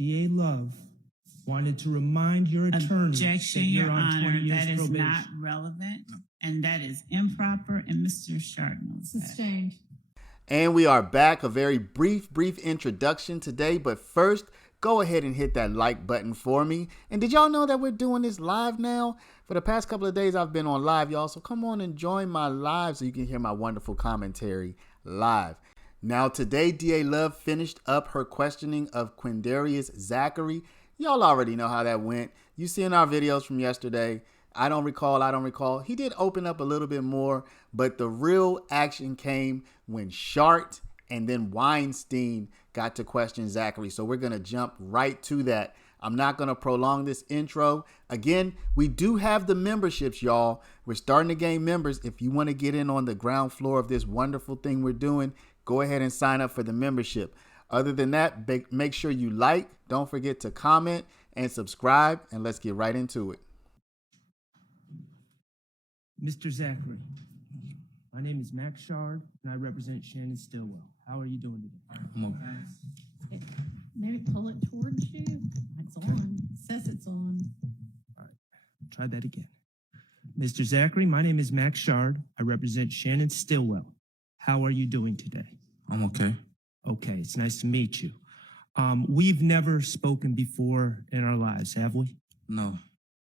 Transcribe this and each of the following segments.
DA Love wanted to remind your attorney Objection, that you're Your on Honor, 20 years that is probation. not relevant, and that is improper, and Mr. Schardt knows that. Sustained. And we are back. A very brief introduction today. But first, go ahead and hit that like button for me. And did y'all know that we're doing this live now? For the past couple of days, I've been on live, y'all. So come on and join my live so you can hear my wonderful commentary live. Now, today, DA Love finished up her questioning of Quindarius Zachary. Y'all already know how that went. You seen our videos from yesterday. I don't recall. He did open up a little bit more, but the real action came when Schardt and then Weinstein got to question Zachary. So we're going to jump right to that. I'm not going to prolong this intro. Again, we do have the memberships, y'all. We're starting to gain members. If you want to get in on the ground floor of this wonderful thing we're doing, go ahead and sign up for the membership. Other than that, make sure you like, don't forget to comment and subscribe, and let's get right into it. Mr. Zachary, my name is Max Schardt, and I represent Shannon Stillwell. How are you doing today? I'm okay. Maybe pull it towards you. It's on. It says it's on. All right, try that again. Mr. Zachary, my name is Max Schardt. I represent Shannon Stillwell. How are you doing today? I'm okay. Okay, it's nice to meet you. We've never spoken before in our lives, have we? No.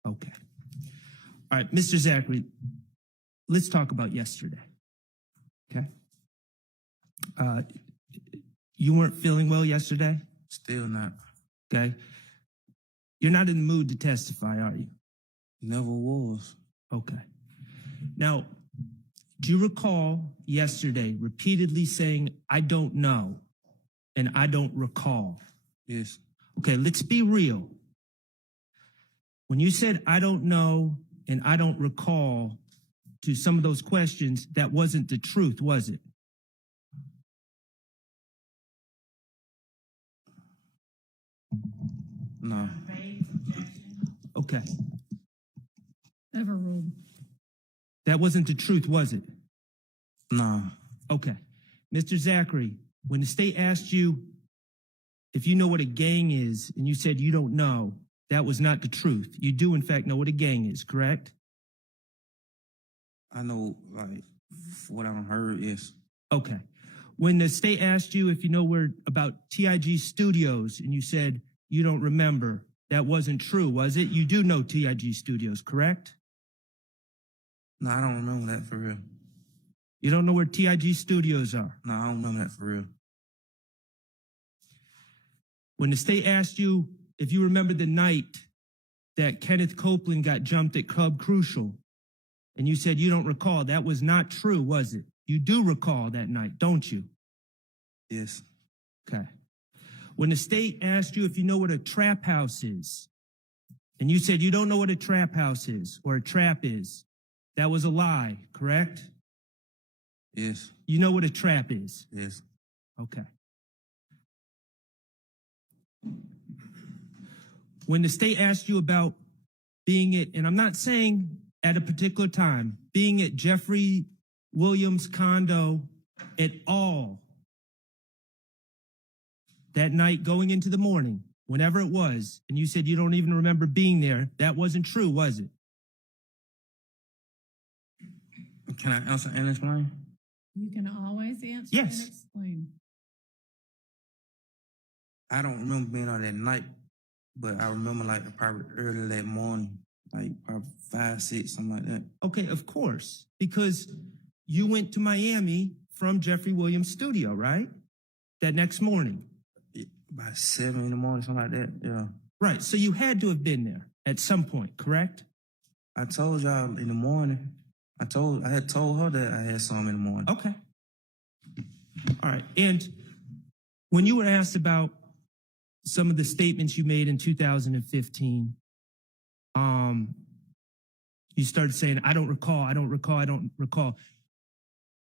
Okay. All right, Mr. Zachary, let's talk about yesterday. Okay. You weren't feeling well yesterday? Still not. Okay. You're not in the mood to testify, are you? Never was. Okay. Now, do you recall yesterday repeatedly saying, I don't know, and I don't recall? Yes. Okay, let's be real. When you said, I don't know, and I don't recall to some of those questions, that wasn't the truth, was it? No. Okay. Overruled. That wasn't the truth, was it? No. Okay. Mr. Zachary, when the state asked you if you know what a gang is, and you said you don't know, that was not the truth. You do, in fact, know what a gang is, correct? I know, like, what I heard, yes. Okay. When the state asked you if you know where about TIG Studios, and you said you don't remember, that wasn't true, was it? You do know TIG Studios, correct? No, I don't remember that for real. You don't know where TIG Studios are? No, I don't remember that for real. When the state asked you if you remember the night that Kenneth Copeland got jumped at Club Crucial, and you said you don't recall, that was not true, was it? You do recall that night, don't you? Yes. Okay. When the state asked you if you know what a trap house is, and you said you don't know what a trap house is or a trap is, that was a lie, correct? Yes. You know what a trap is? Yes. Okay. When the state asked you about being at, and I'm not saying at a particular time, being at Jeffrey Williams' condo at all, that night going into the morning, whenever it was, and you said you don't even remember being there, that wasn't true, was it? Can I answer and explain? You can always answer Yes. and explain. I don't remember being on that night, but I remember, like, probably early that morning, like, probably 5, 6, something like that. Okay, of course, because you went to Miami from Jeffrey Williams' studio, right? That next morning. By 7 in the morning, something like that, yeah. Right, so you had to have been there at some point, correct? I told y'all in the morning. I had told her that I had some in the morning. Okay. All right, and when you were asked about some of the statements you made in 2015, you started saying, I don't recall.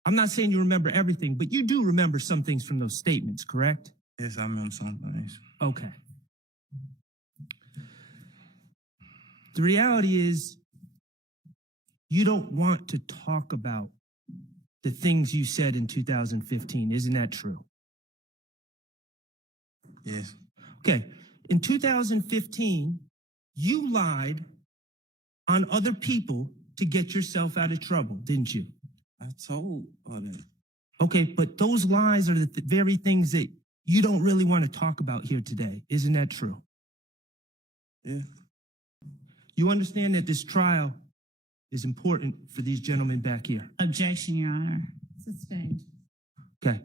I'm not saying you remember everything, but you do remember some things from those statements, correct? Yes, I remember some things. Okay. The reality is, you don't want to talk about the things you said in 2015. Isn't that true? Yes. Okay. In 2015, you lied on other people to get yourself out of trouble, didn't you? I told all that. Okay, but those lies are the very things that you don't really want to talk about here today. Isn't that true? Yeah. You understand that this trial is important for these gentlemen back here. Objection, Your Honor. Sustained. Okay.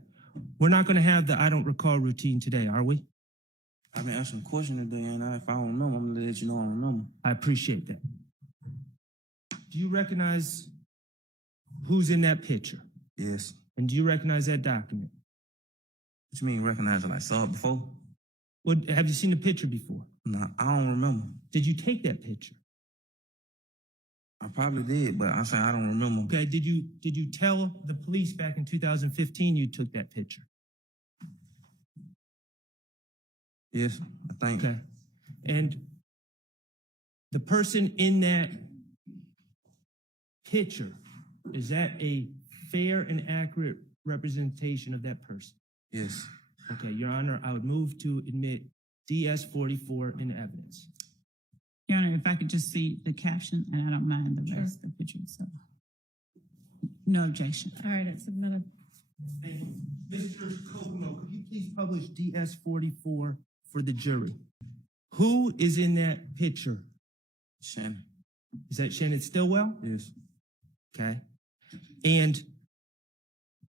We're not going to have the I don't recall routine today, are we? I've been asking questions today, and if I don't know, I'm gonna let you know I don't know. I appreciate that. Do you recognize who's in that picture? Yes. And do you recognize that document? What you mean recognize it? Like saw it before? What, have you seen the picture before? Nah, I don't remember. Did you take that picture? I probably did, but I'm saying I don't remember. Okay, did you tell the police back in 2015 you took that picture? Yes, I think. Okay. And the person in that picture, is that a fair and accurate representation of that person? Yes. Okay, Your Honor, I would move to admit DS-44 in evidence. Your Honor, if I could just see the caption, and I don't mind the Sure. rest of the picture, so. No objection. All right, it's submitted. Thank you. Mr. Kokomo, could you please publish DS-44 for the jury? Who is in that picture? Shannon. Is that Shannon Stillwell? Yes. Okay. And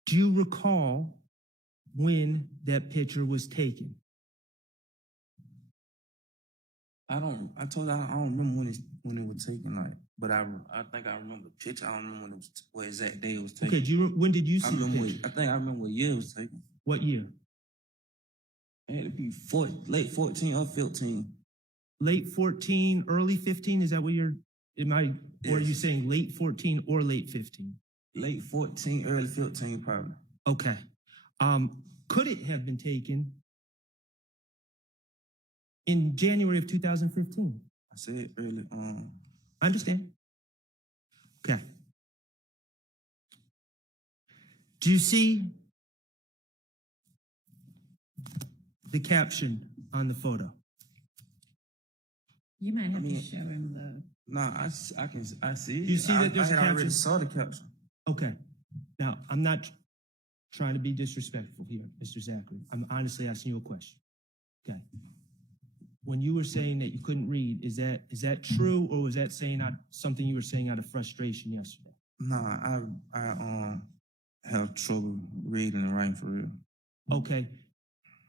do you recall when that picture was taken? I told you I don't remember when it was taken, like, but I think I remember the picture. I don't remember when it was, what exact day it was taken. Okay, when did you I see the remember. picture? I think I remember what year it was taken. What year? It had to be late 14 or 15. Late 14, early 15? Is that what or are you Yes. saying late 14 or late 15? Late 14, early 15, probably. Okay. Could it have been taken in January of 2015? I said early. I understand. Okay. Do you see the caption on the photo? You might have I mean- to show him the. Nah, I see. You see that there's I a had already caption? saw the caption. Okay. Now, I'm not trying to be disrespectful here, Mr. Zachary. I'm honestly asking you a question. Okay. When you were saying that you couldn't read, is that true, or was that saying something you were saying out of frustration yesterday? Nah, I have trouble reading and writing for real. Okay.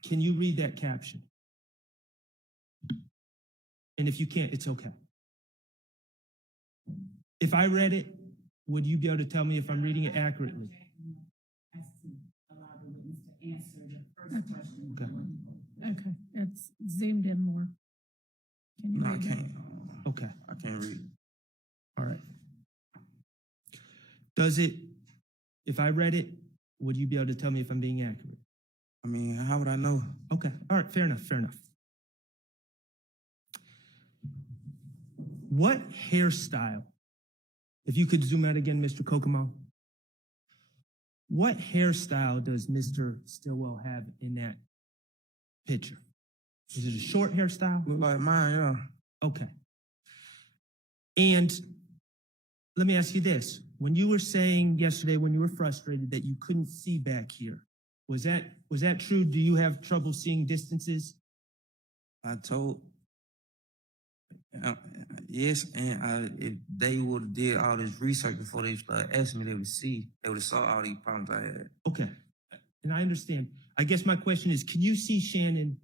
Can you read that caption? And if you can't, it's okay. If I read it, would you be able to tell me if I'm reading it accurately? Has to allow the witness to answer the first question. Okay. Okay, it's zoomed in more. Can you No, I read it? can't. Okay. I can't read. All right. If I read it, would you be able to tell me if I'm being accurate? I mean, how would I know? Okay. All right. Fair enough. Fair enough. What hairstyle, if you could zoom out again, Mr. Kokomo, what hairstyle does Mr. Stillwell have in that picture? Is it a short hairstyle? Look like mine, yeah. Okay. And let me ask you this. When you were saying yesterday when you were frustrated that you couldn't see back here, was that true? Do you have trouble seeing distances? I told, yes, and if they would have did all this research before they started asking me, they would have saw all these problems I had. Okay. And I understand. I guess my question is, can you see Shannon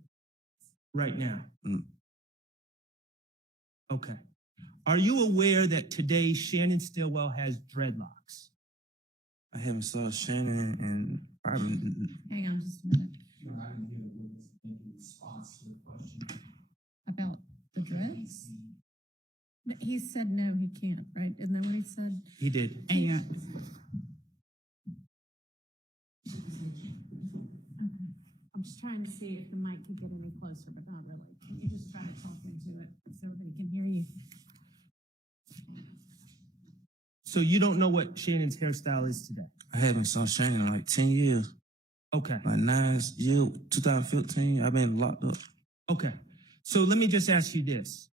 right now? Mm. Okay. Are you aware that today Shannon Stillwell has dreadlocks? I haven't saw Shannon and probably Hang on just a minute. I didn't hear the witness make a response to the question. About the dreads? He said no, he can't, right? Isn't that what he said? He did. And Your I'm just trying to see if the mic could get any closer, but not really. Can you just try to talk into it so everybody can hear you? So you don't know what Shannon's hairstyle is today? I haven't saw Shannon in like 10 years. Okay. Like 9 years, 2015, I've been locked up. Okay. So let me just ask you this.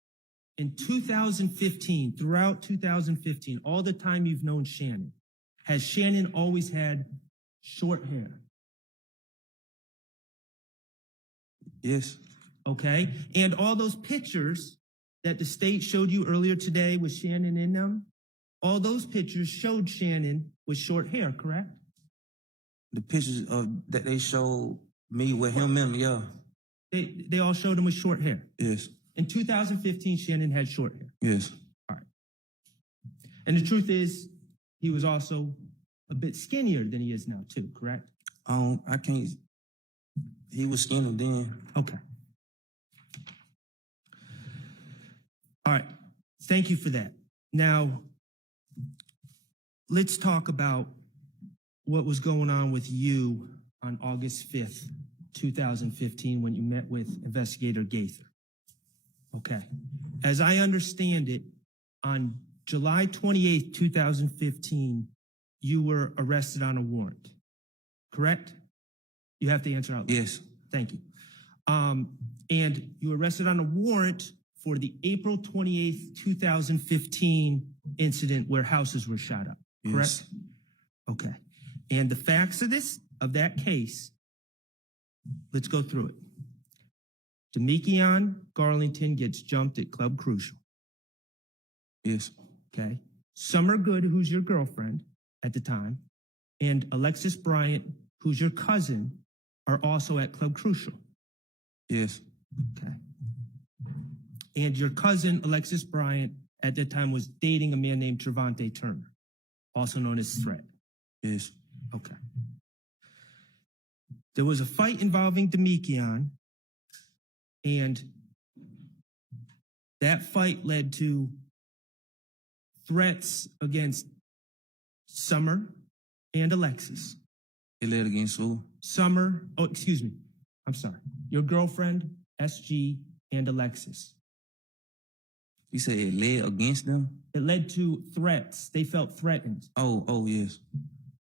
In 2015, throughout 2015, all the time you've known Shannon, has Shannon always had short hair? Yes. Okay. And all those pictures that the state showed you earlier today with Shannon in them, all those pictures showed Shannon with short hair, correct? The pictures of that they showed me with him in them, yeah. They all showed him with short hair. Yes. In 2015, Shannon had short hair. Yes. All right. And the truth is, he was also a bit skinnier than he is now, too, correct? I can't. He was skinny then. Okay. All right. Thank you for that. Now, let's talk about what was going on with you on August 5th, 2015, when you met with Investigator Gaither. Okay. As I understand it, on July 28th, 2015, you were arrested on a warrant, correct? You have to answer out loud. Yes. Thank you. And you were arrested on a warrant for the April 28th, 2015 incident where houses were shot up, correct? Yes. Okay. And the facts of that case, let's go through it. Demekion Garlington gets jumped at Club Crucial. Yes. Okay. Summer Good, who's your girlfriend at the time, and Alexis Bryant, who's your cousin, are also at Club Crucial. Yes. Okay. And your cousin, Alexis Bryant, at that time was dating a man named Trevante Turner, also known as Threat. Yes. Okay. There was a fight involving Demekion, and that fight led to threats against Summer and Alexis. It led against who? Summer, oh, excuse me. I'm sorry. Your girlfriend, SG, and Alexis. You said it led against them? It led to threats. They felt threatened. Oh, yes.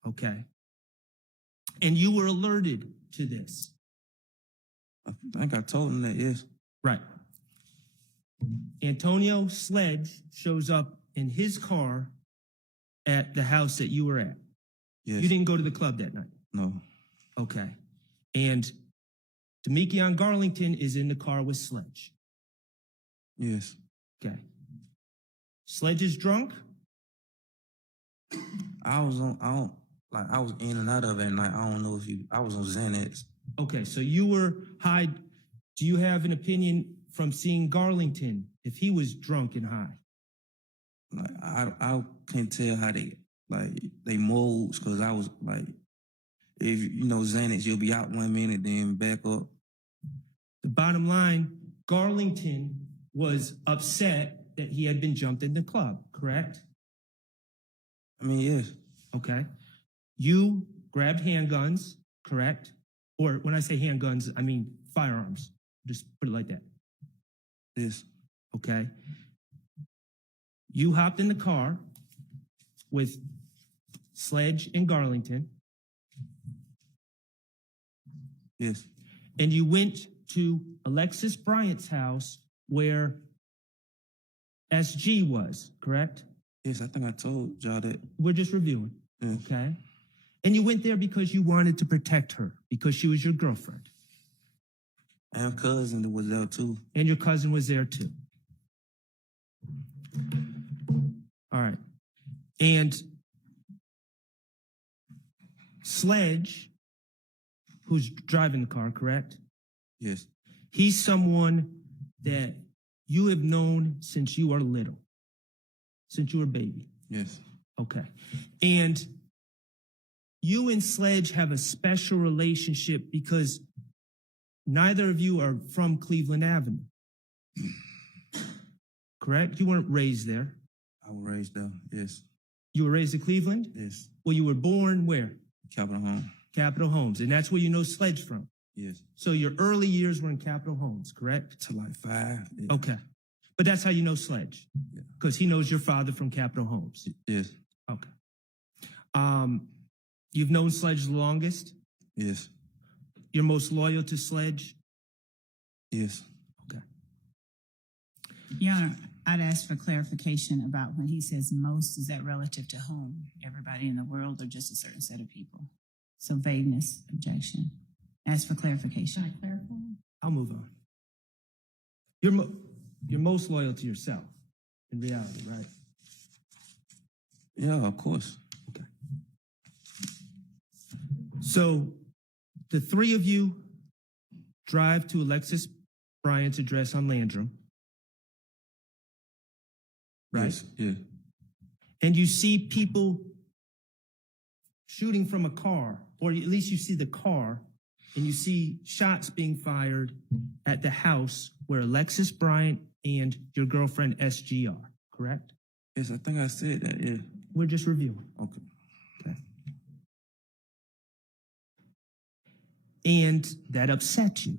Okay. And you were alerted to this. I think I told him that, yes. Right. Antonio Sledge shows up in his car at the house that you were at. Yes. You didn't go to the club that night. No. Okay. And Demekion Garlington is in the car with Sledge. Yes. Okay. Sledge is drunk? I was in and out of it at night. I don't know if I was on Xanax. Okay, so you were high. Do you have an opinion from seeing Garlington if he was drunk and high? Like I can't tell how they modes, because I was like, if you know Xanax, you'll be out 1 minute, then back up. The bottom line, Garlington was upset that he had been jumped in the club, correct? I mean, yes. Okay. You grabbed handguns, correct? Or when I say handguns, I mean firearms. Just put it like that. Yes. Okay. You hopped in the car with Sledge and Garlington, Yes. and you went to Alexis Bryant's house where SG was, correct? Yes, I think I told y'all that. We're just reviewing, Yes. okay? And you went there because you wanted to protect her, because she was your girlfriend. And cousin that was there too. And your cousin was there too. All right. And Sledge, who's driving the car, correct? Yes. He's someone that you have known since you are little, since you were a baby. Yes. Okay. And you and Sledge have a special relationship because neither of you are from Cleveland Avenue. Correct? You weren't raised there. I was raised there. Yes. You were raised in Cleveland? Yes. Well, you were born where? Capitol Home. Capitol Homes. And that's where you know Sledge from. Yes. So your early years were in Capitol Homes, correct? To like 5. Yeah. Okay. But that's how you know Sledge. Yeah. Because he knows your father from Capitol Homes. Yes. Okay. You've known Sledge the longest? Yes. You're most loyal to Sledge? Yes. Okay. Your Honor, I'd ask for clarification about when he says most, is that relative to whom? Everybody in the world or just a certain set of people? So vagueness, objection. Ask for Should clarification. I clarify? I'll move on. You're most loyal to yourself in reality, right? Yeah, of course. Okay. So the three of you drive to Alexis Bryant's address on Landrum, right? Yes, yeah. And you see people shooting from a car, or at least you see the car, and you see shots being fired at the house where Alexis Bryant and your girlfriend SG are, correct? Yes, I think I said that, yeah. We're just reviewing. Okay. Okay. And that upset you.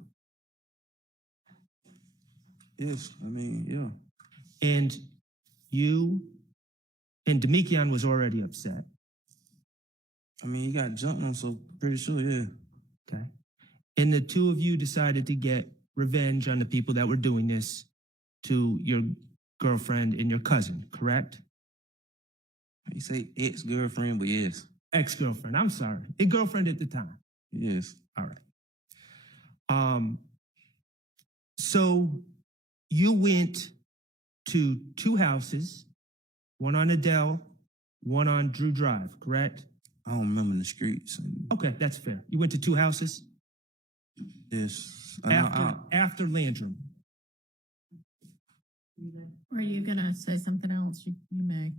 Yes, I mean, yeah. And you and Demekion was already upset. I mean, he got jumped on, so pretty sure, yeah. Okay. And the two of you decided to get revenge on the people that were doing this to your girlfriend and your cousin, correct? He say ex-girlfriend, but yes. Ex-girlfriend, I'm sorry. A girlfriend at the time. Yes. All right. So you went to two houses, one on Adele, one on Drew Drive, correct? I don't remember the streets. Okay, that's fair. You went to two houses Yes. after Landrum. Or are you gonna say something else? You may.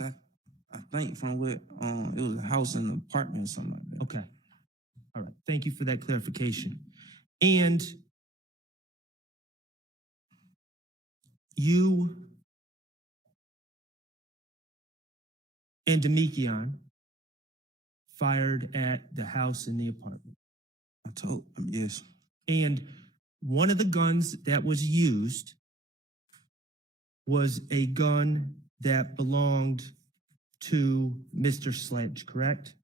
I think from what, it was a house and an apartment or something like that. Okay. All right. Thank you for that clarification. And you and Demekion fired at the house and the apartment. I told him, yes. And one of the guns that was used was a gun that belonged to Mr. Sledge, correct?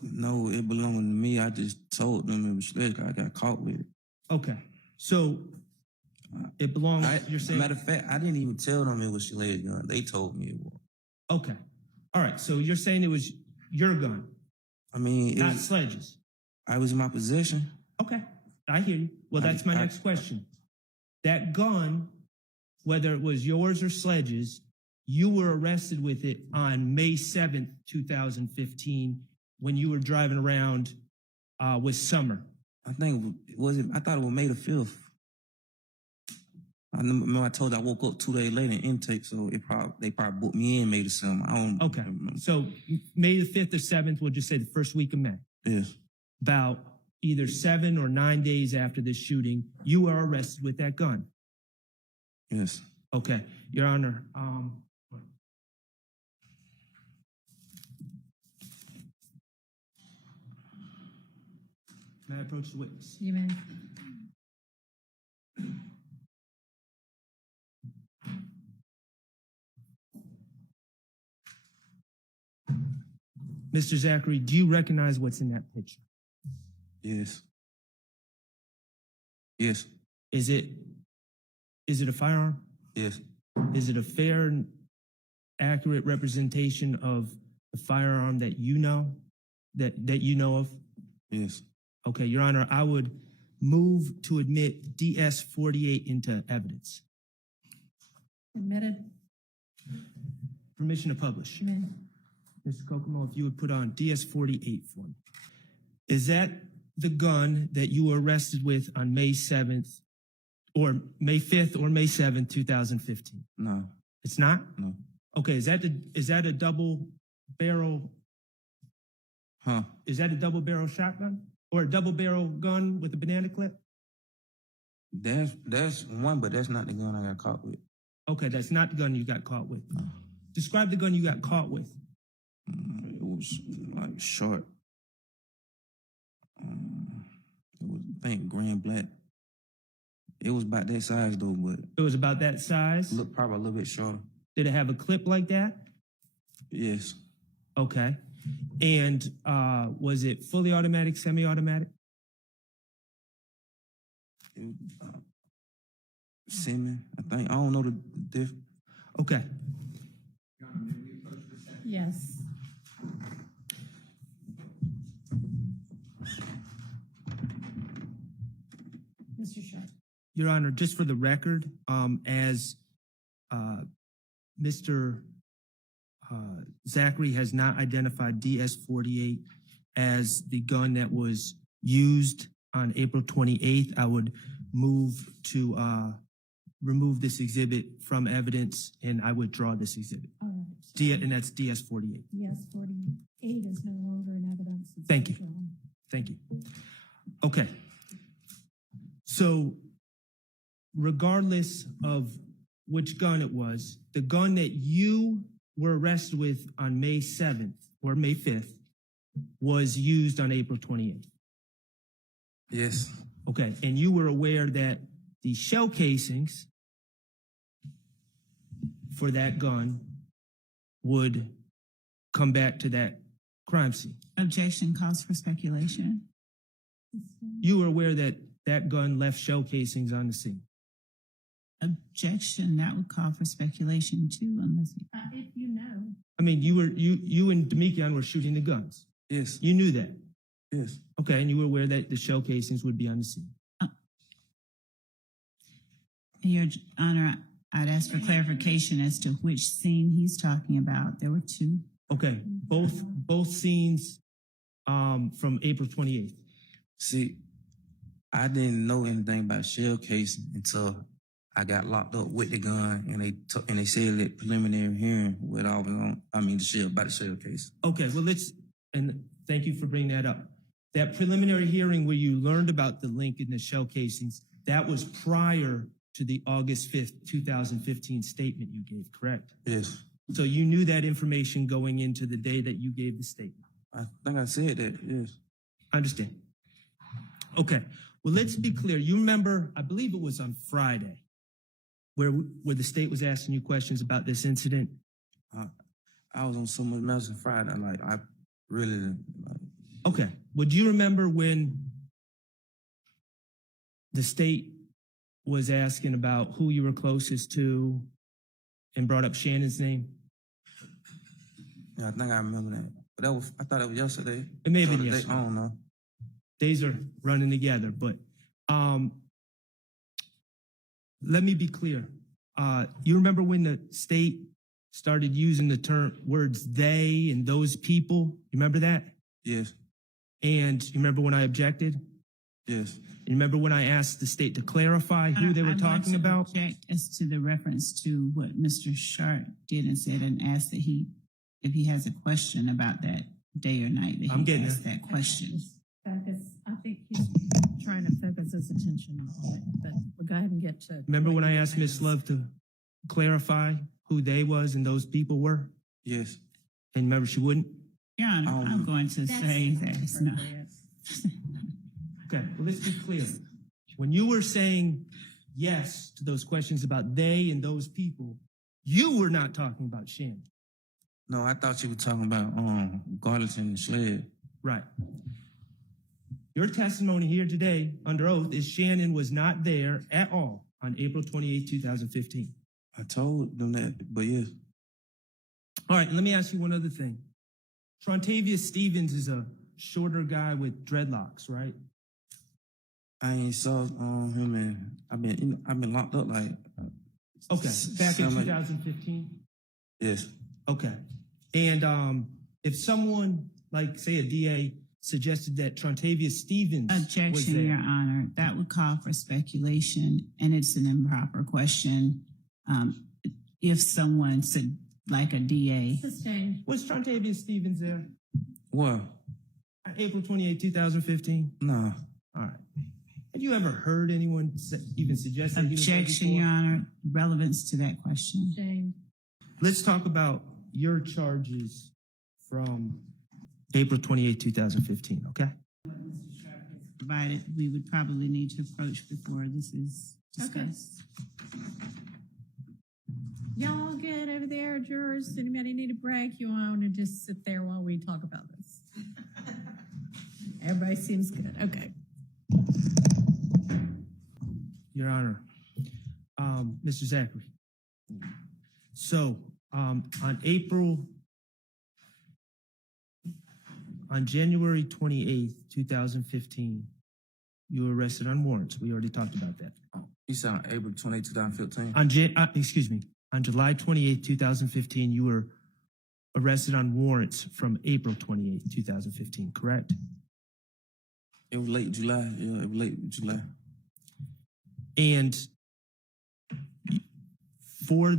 No, it belonged to me. I just told them it was sledge. I got caught with it. Okay. So it belonged, you're saying? Matter of fact, I didn't even tell them it was sledge gun. They told me it was. Okay. All right. So you're saying it was your gun, I mean, it not was, Sledge's. I was in my possession. Okay. I hear you. Well, that's my next question. That gun, whether it was yours or Sledge's, you were arrested with it on May 7th, 2015, when you were driving around with Summer. I think I thought it was May the 5th. I remember I told you I woke up 2 days later in intake, so they probably booked me in May the 7th. I don't Okay. remember. So May the 5th or 7th, we'll just say the first week of May. Yes. About either 7 or 9 days after this shooting, you were arrested with that gun. Yes. Okay. Your Honor, may I approach the witness? You may. Mr. Zachary, do you recognize what's in that picture? Yes. Yes. Is it a firearm? Yes. Is it a fair and accurate representation of the firearm that you know, that you know of? Yes. Okay, Your Honor, I would move to admit DS-48 into evidence. Admitted. Permission to publish. You may. Mr. Kokomo, if you would put on DS-48 for me. Is that the gun that you were arrested with on May 7th, or May 5th or May 7th, 2015? No. It's not? No. Okay, is that a double barrel? Huh? Is that a double barrel shotgun or a double barrel gun with a banana clip? That's one, but that's not the gun I got caught with. Okay, that's not the gun you got caught with. Describe the gun you got caught with. It was like short. It was, I think, gray and black. It was about that size though, but It was about that size. look probably a little bit shorter. Did it have a clip like that? Yes. Okay. And was it fully automatic, semi-automatic? It, Semen, I think. I don't know the diff. Okay. Yes. Mr. Schardt. Your Honor, just for the record, as Mr. Zachary has not identified DS-48 as the gun that was used on April 28th, I would move to remove this exhibit from evidence, and I withdraw this exhibit. All right. And that's DS-48. Yes, 48 is no longer in evidence. It's Thank you. withdrawn. Thank you. Okay. So regardless of which gun it was, the gun that you were arrested with on May 7th or May 5th was used on April 28th. Yes. Okay. And you were aware that the shell casings for that gun would come back to that crime scene. Objection calls for speculation. You were aware that that gun left shell casings on the scene. Objection, that would call for speculation too, unless If you know. I mean, you and Demekian were shooting the guns. Yes. You knew that. Yes. Okay, and you were aware that the shell casings would be on the scene. Your Honor, I'd ask for clarification as to which scene he's talking about. There were two. Okay, both scenes from April 28th. See, I didn't know anything about shell casing until I got locked up with the gun, and they said that preliminary hearing what I was on. I mean, about the shell case. Okay, well and thank you for bringing that up. That preliminary hearing where you learned about the link in the shell casings, that was prior to the August 5th, 2015 statement you gave, correct? Yes. So you knew that information going into the day that you gave the statement. I think I said that. Yes. I understand. Okay, well, let's be clear. You remember, I believe it was on Friday, where the state was asking you questions about this incident. I was on so much else on Friday. Like, I really didn't. Like, Okay, well, do you remember when the state was asking about who you were closest to and brought up Shannon's name? yeah, I think I remember that. But I thought it was yesterday. It may have So been the day- yesterday. I don't know. Days are running together, but let me be clear. You remember when the state started using the words they and those people? You remember that? Yes. And you remember when I objected? Yes. You remember when I asked the state to clarify who they were I'm going talking to about? Object as to the reference to what Mr. Schardt did and said, and ask that if he has a question about that day or night, that I'm he getting ask that question. Focus. I think he's trying to focus his attention on it, but we'll go ahead and get to. Remember when I asked Ms. Miss Love to clarify who they was and those people were? Yes. And remember she wouldn't? Your Honor, I'm going to say that it's not. Okay, well, let's be clear. When you were saying yes to those questions about they and those people, you were not talking about Shannon. No, I thought you were talking about Garlington and Sled. Right. Your testimony here today under oath is Shannon was not there at all on April 28, 2015. I told them that, but yes. All right, let me ask you one other thing. Trontavious Stevens is a shorter guy with dreadlocks, right? I ain't saw him, and I've been locked up like. Okay, back in Sound like- 2015? Yes. Okay. And if someone, like, say, a DA, suggested that Trontavious Stevens was Objection, there. Your Honor. That would call for speculation, and it's an improper question. If someone said, like a DA, Sustained. Was Trontavious Stevens there? Well, On April 28, 2015? no. All right. Had you ever heard anyone even suggest that he was there objection, before? Your Honor. Relevance to that question. Sustained. Let's talk about your charges from April 28, 2015, okay? Provided, we would probably need to approach before this is discussed. Y'all good over there, jurors? Anybody need a break? You want to just sit there while we talk about this? Everybody seems good. Okay. Your Honor, Mr. Zachary. So, on January 28th, 2015, you were arrested on warrants. We already talked about that. You said on April 28, 2015? On July 28th, 2015, you were arrested on warrants from April 28th, 2015, correct? It was late July. Yeah, it was late July. And for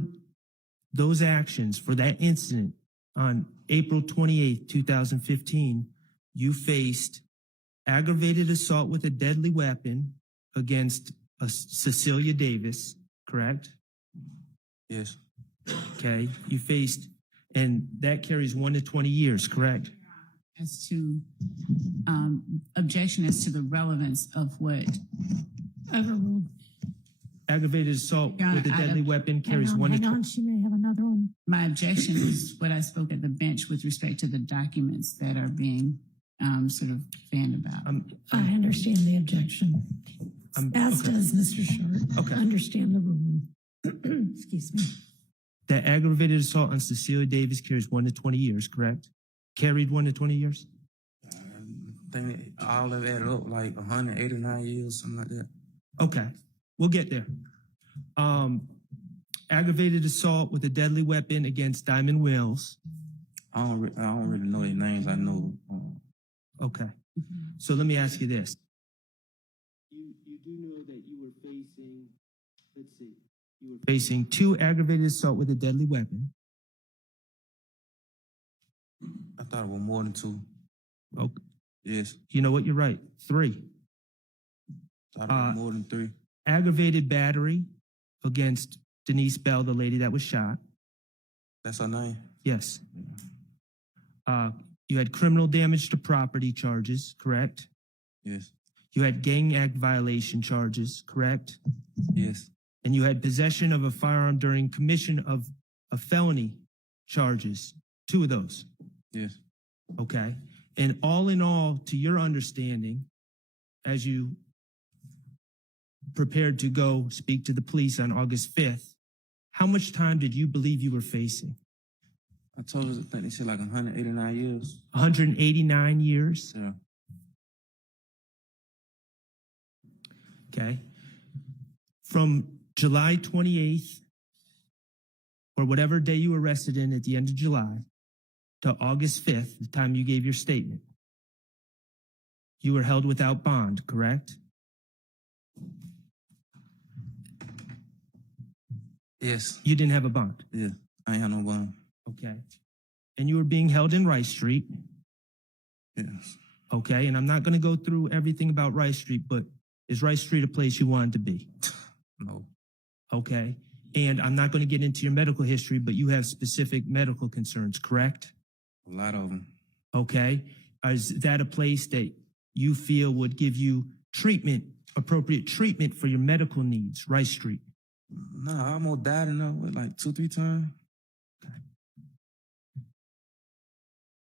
those actions, for that incident on April 28th, 2015, you faced aggravated assault with a deadly weapon against Cecilia Davis, correct? Yes. Okay. You faced, and that carries 1 to 20 years, correct? As to objection as to the relevance of what Overruled. Aggravated assault Your Honor, with a deadly weapon carries Hang 1 to on, 20. she may have another one. my objection is what I spoke at the bench with respect to the documents that are being sort of fanned about. I understand the objection, as okay. does Mr. Schardt. Okay. I understand the ruling. Excuse me. That aggravated assault on Cecilia Davis carries 1 to 20 years, correct? Carried 1 to 20 years? I think all of it added up like 189 years, something like that. Okay. We'll get there. Aggravated assault with a deadly weapon against Diamond Wells. I don't really know their names. I know. Okay. So let me ask you this. You do know that you were facing, let's see, you were facing 2 aggravated assault with a deadly weapon. I thought it was more than 2. Okay. Yes. You know what? You're right. 3. Thought it was more than 3. Aggravated battery against Denise Bell, the lady that was shot. That's her name? Yes. You had criminal damage to property charges, correct? Yes. You had gang act violation charges, correct? Yes. And you had possession of a firearm during commission of a felony charges, 2 of those. Yes. Okay. And all in all, to your understanding, as you prepared to go speak to the police on August 5th, how much time did you believe you were facing? I told her, I think they said like 189 years. 189 years? Yeah. Okay. From July 28th, or whatever day you were arrested in at the end of July, to August 5th, the time you gave your statement, you were held without bond, correct? Yes. You didn't have a bond. Yeah. I ain't had no bond. Okay. And you were being held in Rice Street. Yes. Okay. And I'm not going to go through everything about Rice Street, but is Rice Street a place you wanted to be? No. Okay. And I'm not going to get into your medical history, but you have specific medical concerns, correct? A lot of them. Okay. Is that a place that you feel would give you treatment, appropriate treatment for your medical needs, Rice Street? No, I almost died in there with like 2-3 times.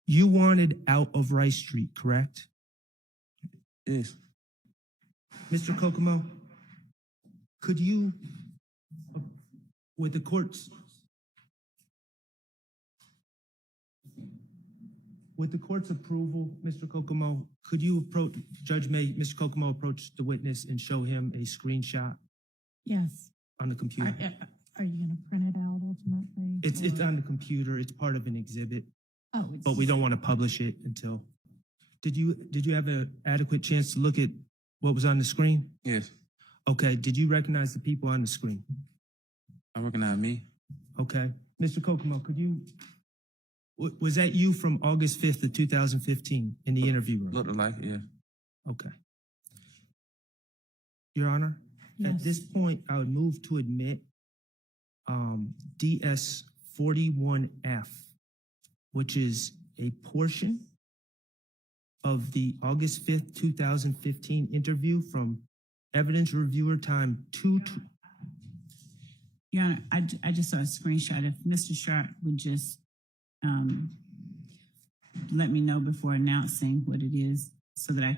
You wanted out of Rice Street, correct? Yes. Mr. Kokomo, could you, with the court's approval, Mr. Kokomo, could you approach, Mr. Kokomo approach the witness and show him a screenshot Yes. on the computer? Are you going to print it out ultimately? It's or- on the computer. It's part of an exhibit, Oh, it's. but we don't want to publish it until. Did you have an adequate chance to look at what was on the screen? Yes. Okay. Did you recognize the people on the screen? I recognize me. Okay. Mr. Kokomo, was that you from August 5th of 2015 in the interview room? Looked like it, yeah. Okay. Your Honor, at Yes. this point, I would move to admit DS 41F, which is a portion of the August 5th, 2015 interview from evidence reviewer time 2. Your Honor, I just saw a screenshot. If Mr. Schardt would just let me know before announcing what it is so that I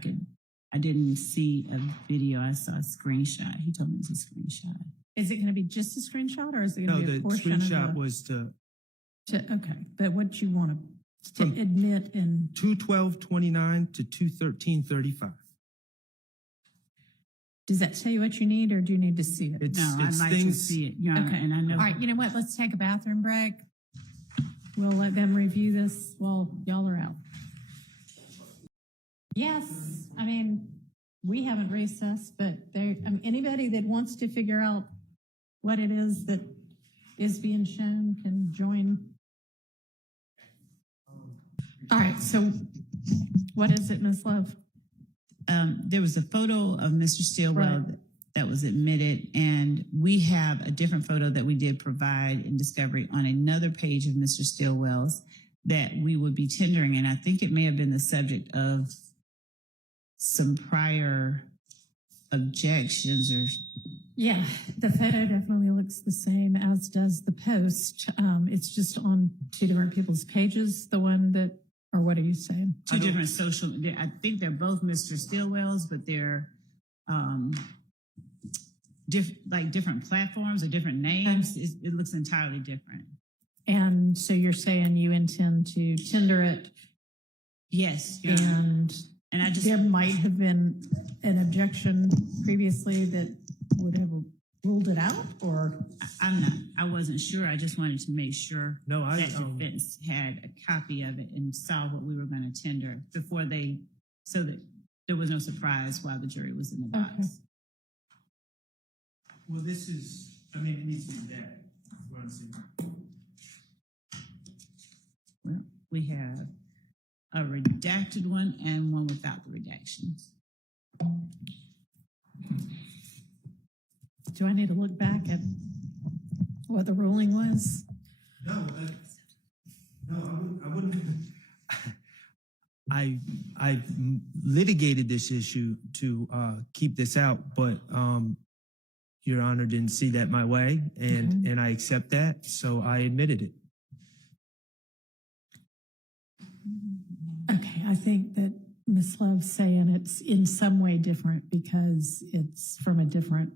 didn't see a video, I saw a screenshot. He told me it was a screenshot. Is it going to be just a screenshot or is it No, going to be the a portion screenshot of was to okay, but what you want to From- admit in, 2/12/29 to 2/13/35. does that tell you what you need or do you need to see it? It's, No, I'd it's like to things, see it, Your Honor, Okay. and I know. All right, you know what? Let's take a bathroom break. We'll let them review this while y'all are out. Yes, I mean, we haven't recessed, but there, anybody that wants to figure out what it is that is being shown can join. All right, so what is it, Ms. Love? There was a photo of Mr. Stillwell Right. that was admitted, and we have a different photo that we did provide in discovery on another page of Mr. Stillwell's that we would be tendering, and I think it may have been the subject of some prior objections or. Yeah, the photo definitely looks the same, as does the post. It's just on two different people's pages, the one that, or what are you saying? Two different social. I think they're both Mr. Stillwell's, but they're different platforms or different names. It looks entirely different. And so you're saying you intend to tender it, Yes, Your Honor. And I just there might have been an objection previously that would have ruled it out, or? I wasn't sure. I just wanted to make sure no, that defense had a copy of it and saw what we were going to tender before they, so that there was no surprise while the jury was in the box. Okay. well, this is, I mean, it needs to be that. Well, we have a redacted one and one without the redactions. Do I need to look back at what the ruling was? No, I wouldn't. I litigated this issue to keep this out, but Your Honor didn't see that my way, and I accept that, so I admitted it. Okay, I think that Ms. Love's saying it's in some way different because it's from a different.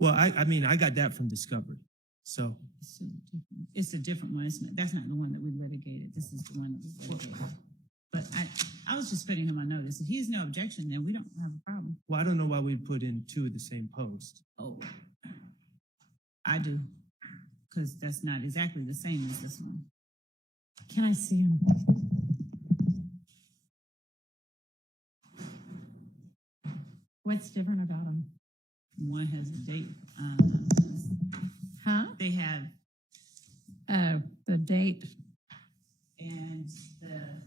Well, I mean, I got that from discovery, so. It's a different one. That's not the one that we litigated. This is the one that we litigated. But I was just putting him on notice. If he has no objection, then we don't have a problem. Well, I don't know why we put in two of the same post. Oh, I do. Because that's not exactly the same as this one. Can I see him? What's different about him? One has a date. Huh? They have, Oh, the date. and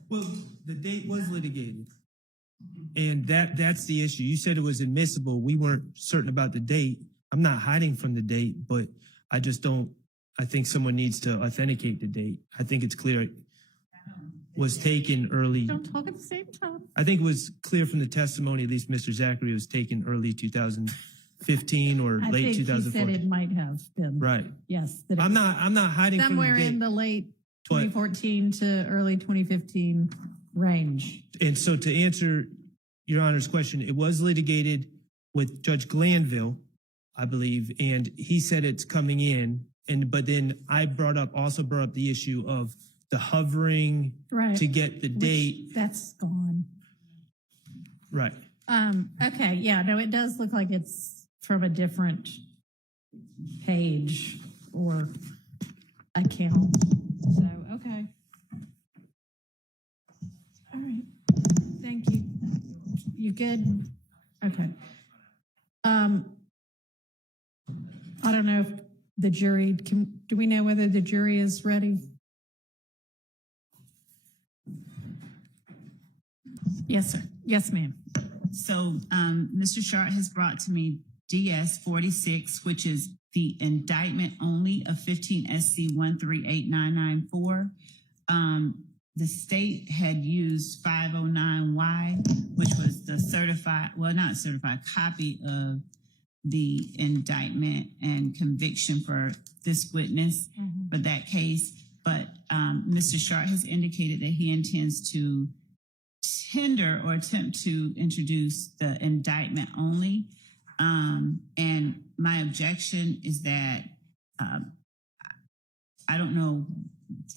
Well, the date was litigated. And that's the issue. You said it was admissible. We weren't certain about the date. I'm not hiding from the date, but I just don't, I think someone needs to authenticate the date. I think it's clear it was taken early. Don't talk at the same time. I think it was clear from the testimony, at least Mr. Zachary, was taken early 2015 or I late think he said 2014. it might have been. Right. Yes. that it I'm was not hiding from the somewhere date. in the late But- 2014 to early 2015 range. And so to answer Your Honor's question, it was litigated with Judge Glanville, I believe, and he said it's coming in. But then I also brought up the issue of the hovering Right. to get the Which- date. That's gone. Right. Okay, yeah, no, it does look like it's from a different page or account. So, okay. All right, thank you. You good? Okay. I don't know if the jury, do we know whether the jury is ready? Yes, sir. Yes, ma'am. so Mr. Schardt has brought to me DS 46, which is the indictment only of 15 SC 138994. The state had used 509Y, which was the not certified copy of the indictment and conviction for this witness for that case. But Mr. Schardt has indicated that he intends to tender or attempt to introduce the indictment only. And my objection is that I don't know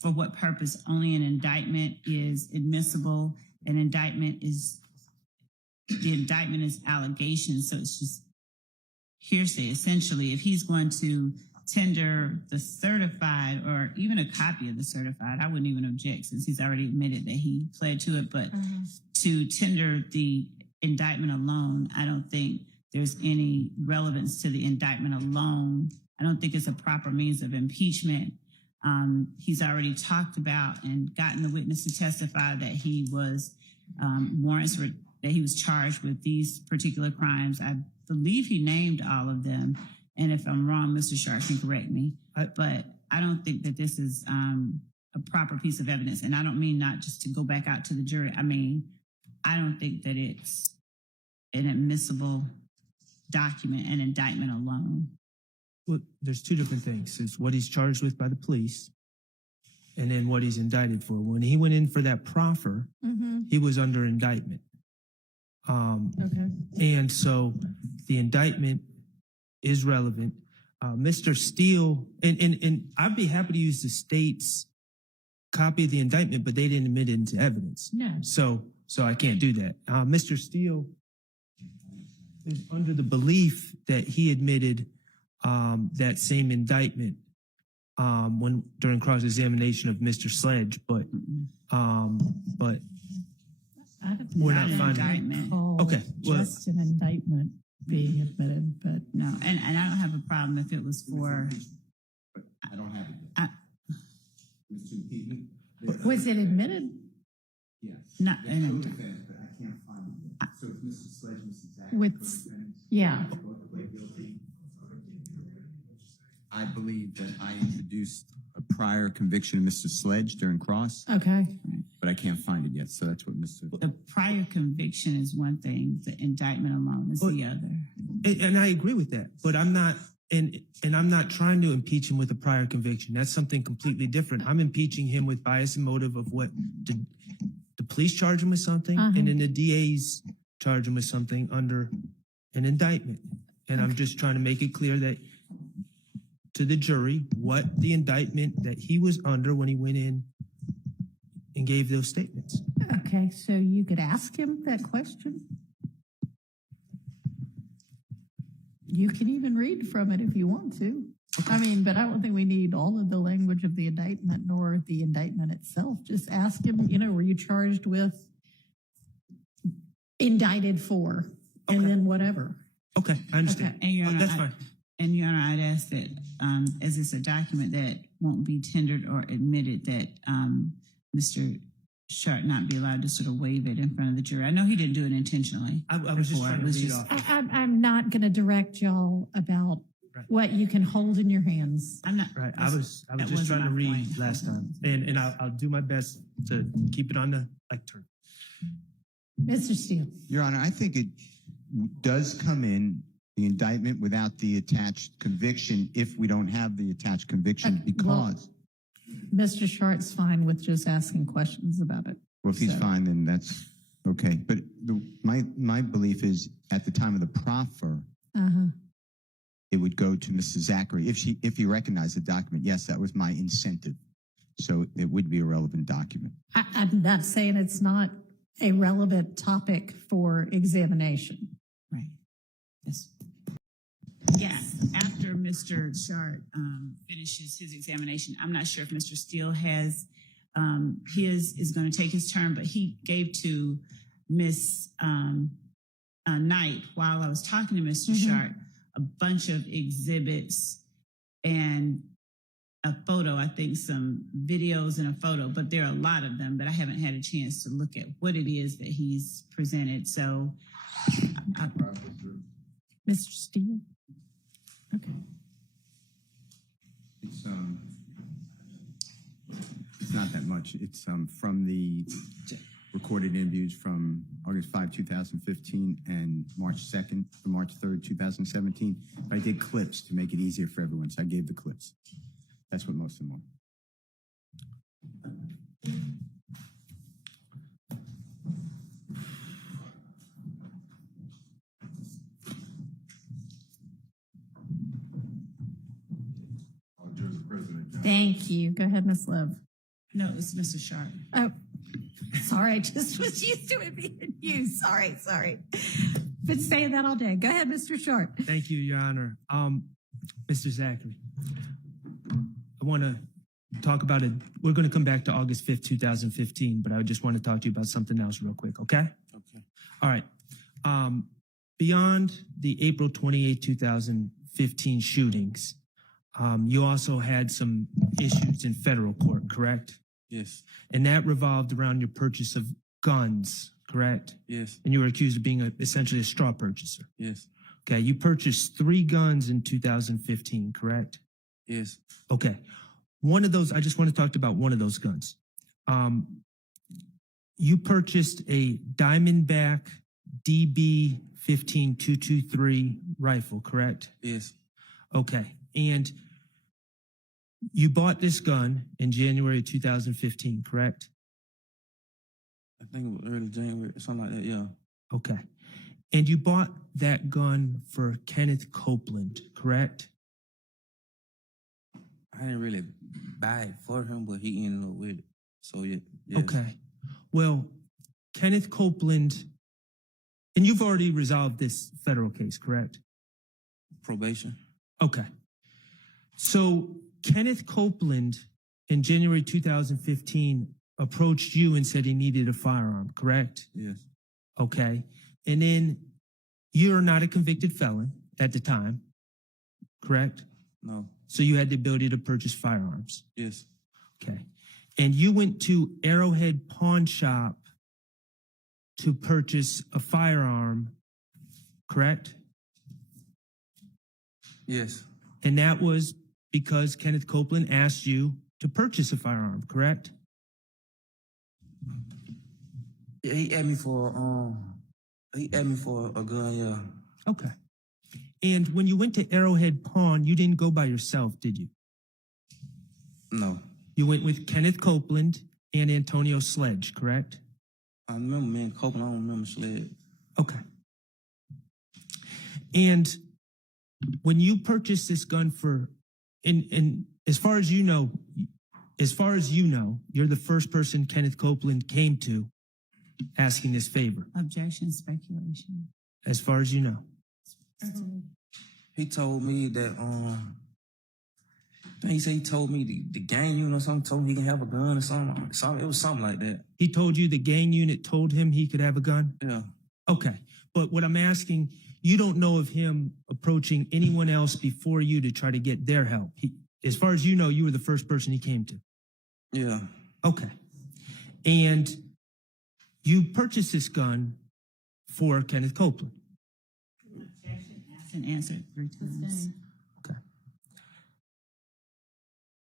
for what purpose only an indictment is admissible. The indictment is allegations, so it's just hearsay. Essentially, if he's going to tender the certified or even a copy of the certified, I wouldn't even object since he's already admitted that he pled to it. But to tender the indictment alone, I don't think there's any relevance to the indictment alone. I don't think it's a proper means of impeachment. He's already talked about and gotten the witness to testify that he was that he was charged with these particular crimes. I believe he named all of them. And if I'm wrong, Mr. Schardt can correct me. But I don't think that this is a proper piece of evidence. And I don't mean not just to go back out to the jury. I mean, I don't think that it's an admissible document, an indictment alone. Well, there's two different things. It's what he's charged with by the police and then what he's indicted for. When he went in for that proffer, he was under indictment. Okay. And so the indictment is relevant. Mr. Steele, and I'd be happy to use the state's copy of the indictment, but they didn't admit it into evidence. No. So I can't do that. Mr. Steele is under the belief that he admitted that same indictment during cross-examination of Mr. Sledge, but we're not finding it. Okay, well, Just an indictment being admitted, but No, and I don't have a problem if it was for. I don't have it. Mr. Impeachment? was it admitted? Yes. Not They an showed indictment. defense, but I can't find it yet. So it's Mr. Sledge, Mr. Zach. With- co-defendants. yeah. Both pled guilty. I believe that I introduced a prior conviction of Mr. Sledge during cross, Okay. but I can't find it yet. So that's what Mr. The prior conviction is one thing, the indictment alone is the other. and I agree with that, but I'm not, and I'm not trying to impeach him with a prior conviction. That's something completely different. I'm impeaching him with bias and motive of what the police charge him with something, and then the DA's charge him with something under an indictment. And I'm just trying to make it clear that to the jury what the indictment that he was under when he went in and gave those statements. Okay, so you could ask him that question. You can even read from it if you want to. I mean, but I don't think we need all of the language of the indictment nor the indictment itself. Just ask him, were you charged with, indicted for, and then whatever. Okay, I understand. And Your Honor, That's fine. And Your Honor, I'd ask that, as it's a document that won't be tendered or admitted, that Mr. Schardt not be allowed to sort of waive it in front of the jury. I know he didn't do it intentionally. I was just before. trying It to was read just- off. I'm not going to direct y'all about what you can hold in your hands. I'm not. Right, I was that just wasn't trying to my read point. last time, and I'll do my best to keep it on the lectern. Mr. Steele. Your Honor, I think it does come in the indictment without the attached conviction if we don't have the attached conviction Okay, well- because, Mr. Schart's fine with just asking questions about it. well, if he's So- fine, then that's okay. But my belief is at the time of the proffer, it would go to Mrs. Zachary. If he recognized the document, yes, that was my incentive. So it would be a relevant document. I'm not saying it's not a relevant topic for examination. Right. Yes. Yes. After Mr. Schardt finishes his examination, I'm not sure if Mr. Steele has his is going to take his turn, but he gave to Miss Knight while I was talking to Mr. Schardt a bunch of exhibits and a photo, I think some videos and a photo, but there are a lot of them, but I haven't had a chance to look at what it is that he's presented. So, Mr. Steele? Okay. It's not that much. It's from the recorded interviews from August 5, 2015 and March 2nd, March 3rd, 2017. But I did clips to make it easier for everyone, so I gave the clips. That's what most of them are. Thank you. Go ahead, Ms. Love. No, it's Mr. Schardt. Oh, sorry. I just was used to it being you. Sorry. Been saying that all day. Go ahead, Mr. Schardt. Thank you, Your Honor. Mr. Zachary, I want to talk about it. We're going to come back to August 5th, 2015, but I just want to talk to you about something else real quick, okay? Okay. All right. Beyond the April 28, 2015 shootings, you also had some issues in federal court, correct? Yes. And that revolved around your purchase of guns, correct? Yes. And you were accused of being essentially a straw purchaser. Yes. Okay, you purchased 3 guns in 2015, correct? Yes. Okay. One of those, I just want to talk about one of those guns. You purchased a Diamondback DB 15223 rifle, correct? Yes. Okay. And you bought this gun in January of 2015, correct? I think it was early January, something like that. Yeah. Okay. And you bought that gun for Kenneth Copeland, correct? I didn't really buy it for him, but he ended up with it. So yeah. Yes. Okay. Well, Kenneth Copeland, and you've already resolved this federal case, correct? Probation. Okay. So Kenneth Copeland in January 2015 approached you and said he needed a firearm, correct? Yes. Okay. And then you're not a convicted felon at the time, correct? No. So you had the ability to purchase firearms. Yes. Okay. And you went to Arrowhead Pawn Shop to purchase a firearm, correct? Yes. And that was because Kenneth Copeland asked you to purchase a firearm, correct? Yeah, he asked me for a gun, yeah. Okay. And when you went to Arrowhead Pawn, you didn't go by yourself, did you? No. You went with Kenneth Copeland and Antonio Sledge, correct? I remember me and Copeland, I don't remember Sled. Okay. And when you purchased this gun for, and as far as you know, you're the first person Kenneth Copeland came to asking this favor, Objection, speculation. as far as you know. He told me that, he said he told me the gang unit or something, told me he can have a gun or something. It was something like that. He told you the gang unit told him he could have a gun? Yeah. Okay. But what I'm asking, you don't know of him approaching anyone else before you to try to get their help. As far as you know, you were the first person he came to. Yeah. Okay. And you purchased this gun for Kenneth Copeland. Objection, asked and answered 3 times. Okay.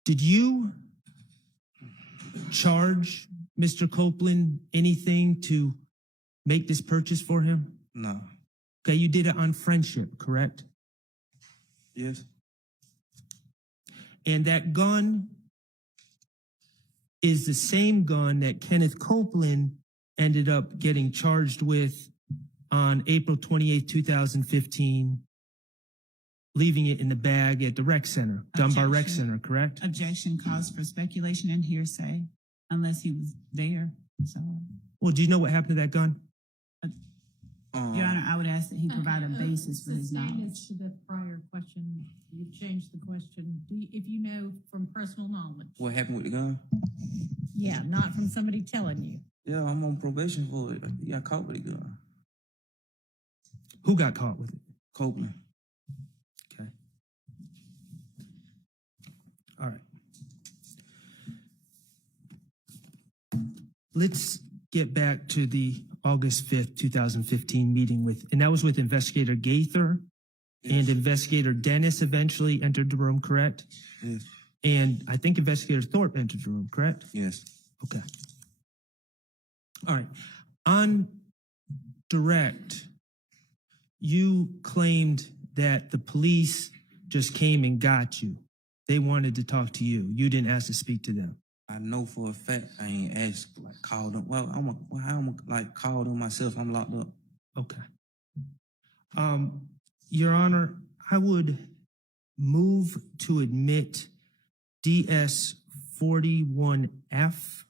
Did you charge Mr. Copeland anything to make this purchase for him? No. Okay, you did it on friendship, correct? Yes. And that gun is the same gun that Kenneth Copeland ended up getting charged with on April 28, 2015, leaving it in the bag at the rec center, Dunbar Rec Objection. Center, correct? Objection calls for speculation and hearsay, unless he was there. So, Well, do you know what happened to that gun? Your Honor, I would ask that he provide a basis for his knowledge. To the prior question, you changed the question. If you know from personal knowledge. What happened with the gun? Yeah, not from somebody telling you. Yeah, I'm on probation for it. He got caught with a gun. Who got caught with it? Copeland. Okay. All right. Let's get back to the August 5th, 2015 meeting and that was with Investigator Gaither and Investigator Dennis eventually entered the room, correct? Yes. And I think Investigator Thorpe entered the room, correct? Yes. Okay. All right. On direct, you claimed that the police just came and got you. They wanted to talk to you. You didn't ask to speak to them. I know for a fact I ain't asked, called them. Well, how am I call them myself? I'm locked up. Okay. Your Honor, I would move to admit DS 41F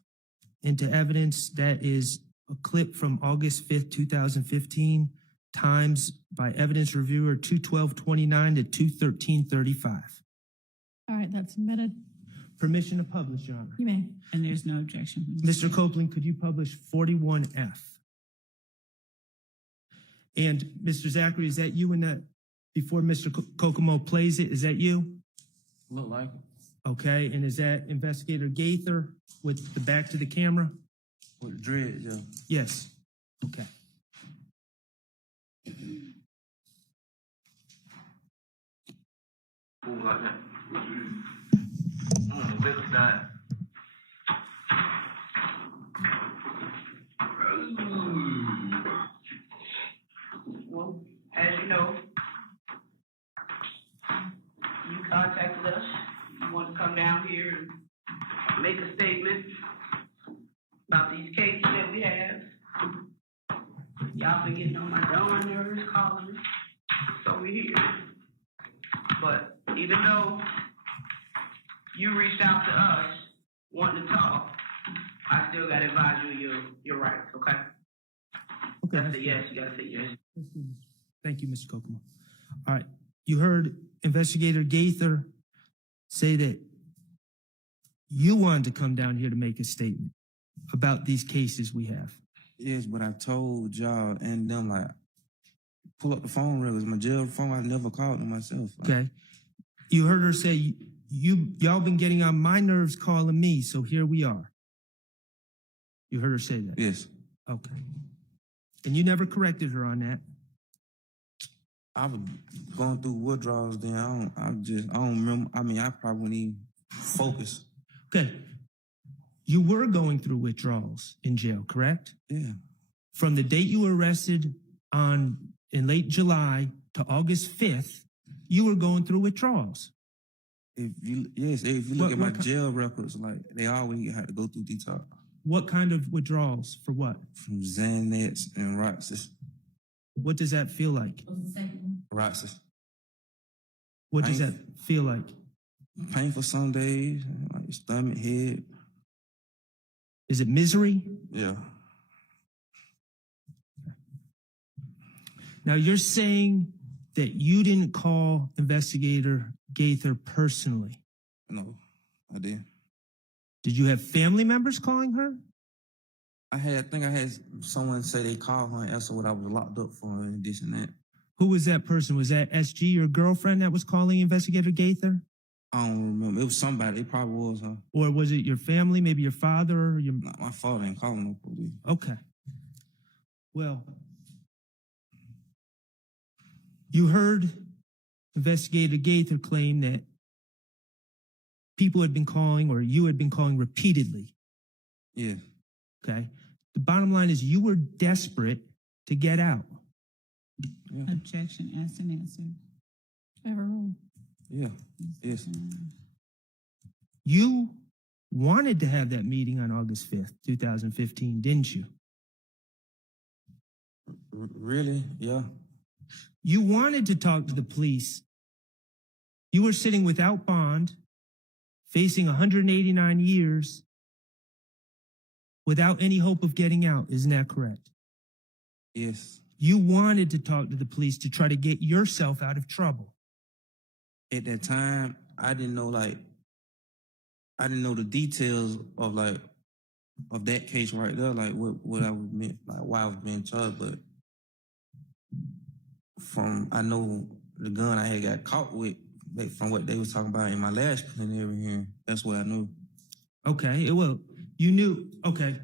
into evidence. That is a clip from August 5th, 2015, times by evidence reviewer 21229 to 21335. All right, that's submitted. Permission to publish, Your Honor. You may. And there's no objection. Mr. Copeland, could you publish 41F? And Mr. Zachary, is that you in that, before Mr. Kokomo plays it, is that you? Look like it. Okay, and is that Investigator Gaither with the back to the camera? With the dreads, yeah. Yes. Okay. Move like that. On the left side. Well, as you know, you contacted us. You want to come down here and make a statement about these cases that we have. Y'all been getting on my darn nerves calling me, so we're here. But even though you reached out to us wanting to talk, I still got to advise you your rights, okay? Okay. Gotta say yes, you gotta say yes. Thank you, Mr. Kokomo. All right. You heard Investigator Gaither say that you wanted to come down here to make a statement about these cases we have. Yes, but I told y'all and them, like, pull up the phone records. My jail phone, I never called them myself. Like, Okay. You heard her say, y'all been getting on my nerves calling me, so here we are. You heard her say that? yes. Okay. And you never corrected her on that? I was going through withdrawals then. I don't remember. I mean, I probably wouldn't even focus. Okay. You were going through withdrawals in jail, correct? Yeah. From the date you were arrested in late July to August 5th, you were going through withdrawals. If you look What- at my what ki- jail records, like, they always had to go through detox. What kind of withdrawals? For what? From Xanax and Roxas. What does that feel like? Roxas. What does Pain- that feel like? Painful some days, like stomach, head. Is it misery? Yeah. Now you're saying that you didn't call Investigator Gaither personally. No, I did. Did you have family members calling her? I think I had someone say they called her and asked her what I was locked up for and this and that. Who was that person? Was that SG, your girlfriend, that was calling Investigator Gaither? I don't remember. It was somebody. It probably was her. Or was it your family, maybe your father or your... Not my father ain't calling no police. Okay. Well, you heard Investigator Gaither claim that people had been calling, or you had been calling repeatedly. Yeah. Okay. The bottom line is you were desperate to get out. Yeah. Objection, asked and answered. Overruled. Yeah. Yes. You wanted to have that meeting on August 5th, 2015, didn't you? Really? Yeah. You wanted to talk to the police. You were sitting without bond, facing 189 years, without any hope of getting out. Isn't that correct? Yes. You wanted to talk to the police to try to get yourself out of trouble. At that time, I didn't know the details of that case right there, like what I was meant, like why I was being charged, but I know the gun I had got caught with, from what they was talking about in my last preliminary hearing. That's what I knew. Okay, well, you knew, okay.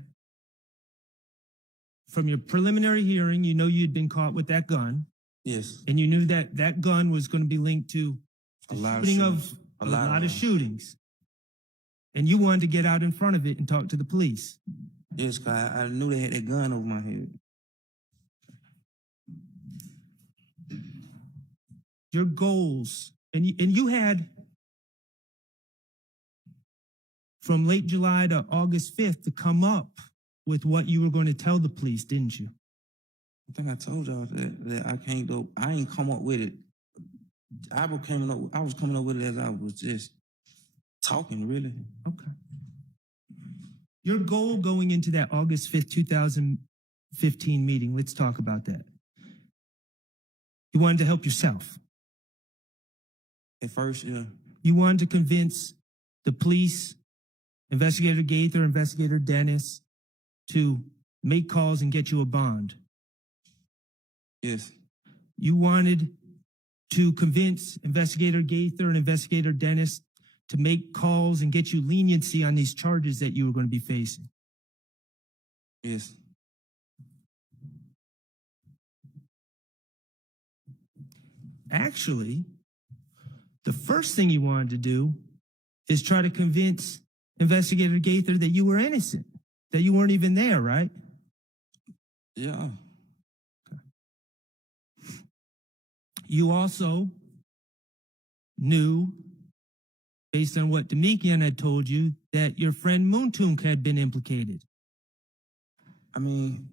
From your preliminary hearing, you know you'd been caught with that gun, Yes. and you knew that that gun was going to be linked to A lot of shooting shootings. of a lot of shootings. And you wanted to get out in front of it and talk to the police. Yes, 'cause I knew they had that gun over my head. Your goals, and you had from late July to August 5th to come up with what you were going to tell the police, didn't you? I think I told y'all that I can't go. I ain't come up with it. I was coming up with it as I was just talking, really. Okay. Your goal going into that August 5th, 2015 meeting, let's talk about that. You wanted to help yourself. At first, yeah. You wanted to convince the police, Investigator Gaither, Investigator Dennis, to make calls and get you a bond. Yes. You wanted to convince Investigator Gaither and Investigator Dennis to make calls and get you leniency on these charges that you were going to be facing. Yes. Actually, the first thing you wanted to do is try to convince Investigator Gaither that you were innocent, that you weren't even there, right? Yeah. You also knew, based on what Demikian had told you, that your friend Moontunk had been implicated. I mean,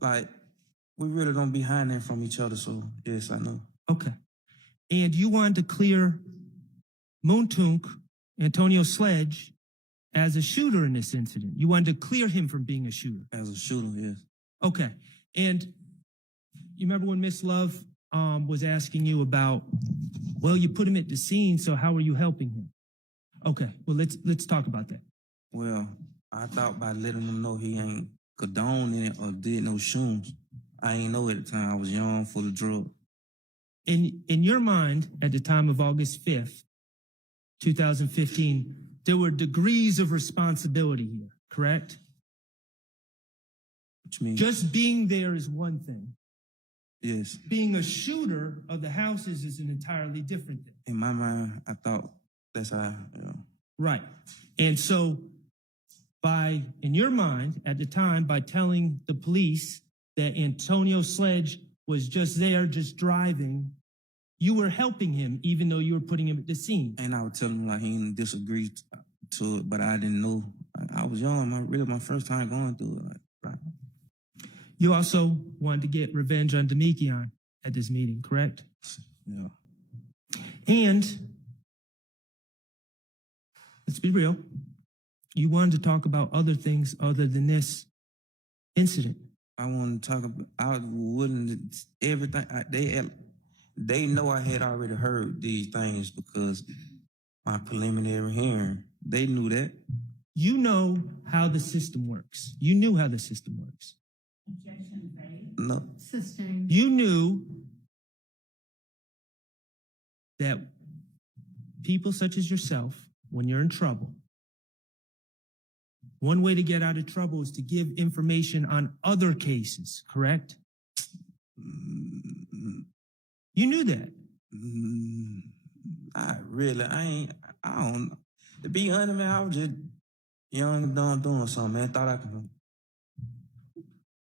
like, we really don't be hiding from each other, so yes, I know. Okay. And you wanted to clear Moontunk, Antonio Sledge, as a shooter in this incident. You wanted to clear him from being a shooter. As a shooter, yes. Okay. And you remember when Miss Love was asking you about, well, you put him at the scene, so how are you helping him? Okay, well, let's talk about that. Well, I thought by letting them know he ain't condoning it or did no shrooms. I ain't know at the time. I was young, full of drugs. In your mind, at the time of August 5th, 2015, there were degrees of responsibility here, correct? Which means, Just being there is one thing. yes. Being a shooter of the houses is an entirely different thing. In my mind, I thought that's how, Right. And so in your mind, at the time, by telling the police that Antonio Sledge was just there, just driving, you were helping him, even though you were putting him at the scene. and I would tell him like he didn't disagree to it, but I didn't know. I was young, my first time going through it. Like, right. You also wanted to get revenge on Demikian at this meeting, correct? Yeah. And let's be real, you wanted to talk about other things other than this incident. I want to talk about, I wouldn't, everything, they know I had already heard these things because my preliminary hearing, they knew that. You know how the system works. You knew how the system works. Objection made. No, Sustained. You knew that people such as yourself, when you're in trouble, one way to get out of trouble is to give information on other cases, correct? You knew that. I don't know. To be honest, man, I was just young and dumb doing something, man. Thought I could.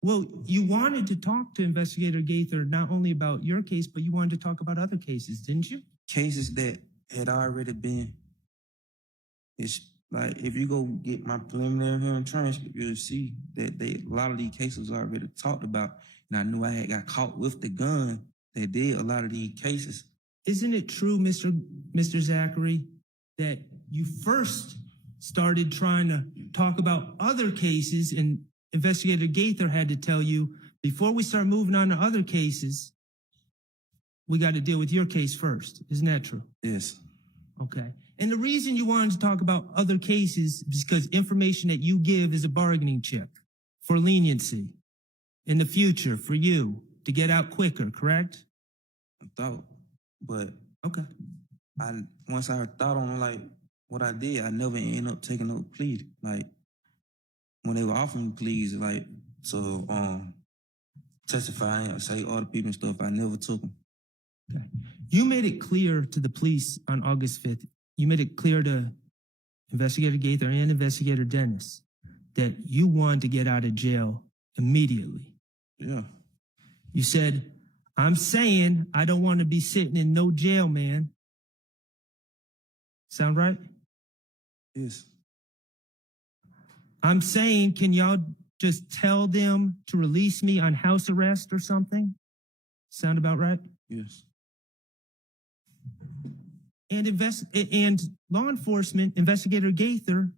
Well, you wanted to talk to Investigator Gaither not only about your case, but you wanted to talk about other cases, didn't you? Cases that had already been, it's like, if you go get my preliminary hearing transcript, you'll see that a lot of these cases are already talked about. And I knew I had got caught with the gun that did a lot of these cases. Isn't it true, Mr. Zachary, that you first started trying to talk about other cases and Investigator Gaither had to tell you, before we start moving on to other cases, we got to deal with your case first. Isn't that true? Yes. Okay. And the reason you wanted to talk about other cases is because information that you give is a bargaining chip for leniency in the future for you to get out quicker, correct? I thought, but Okay. once I thought on like what I did, I never ended up taking no plea. Like when they were offering pleas, like to testify and say all the people and stuff, I never took them. Okay. You made it clear to the police on August 5th. You made it clear to Investigator Gaither and Investigator Dennis that you wanted to get out of jail immediately. Yeah. You said, I'm saying I don't want to be sitting in no jail, man. Sound right? Yes. I'm saying, can y'all just tell them to release me on house arrest or something? Sound about right? Yes. and law enforcement, Investigator Gaither,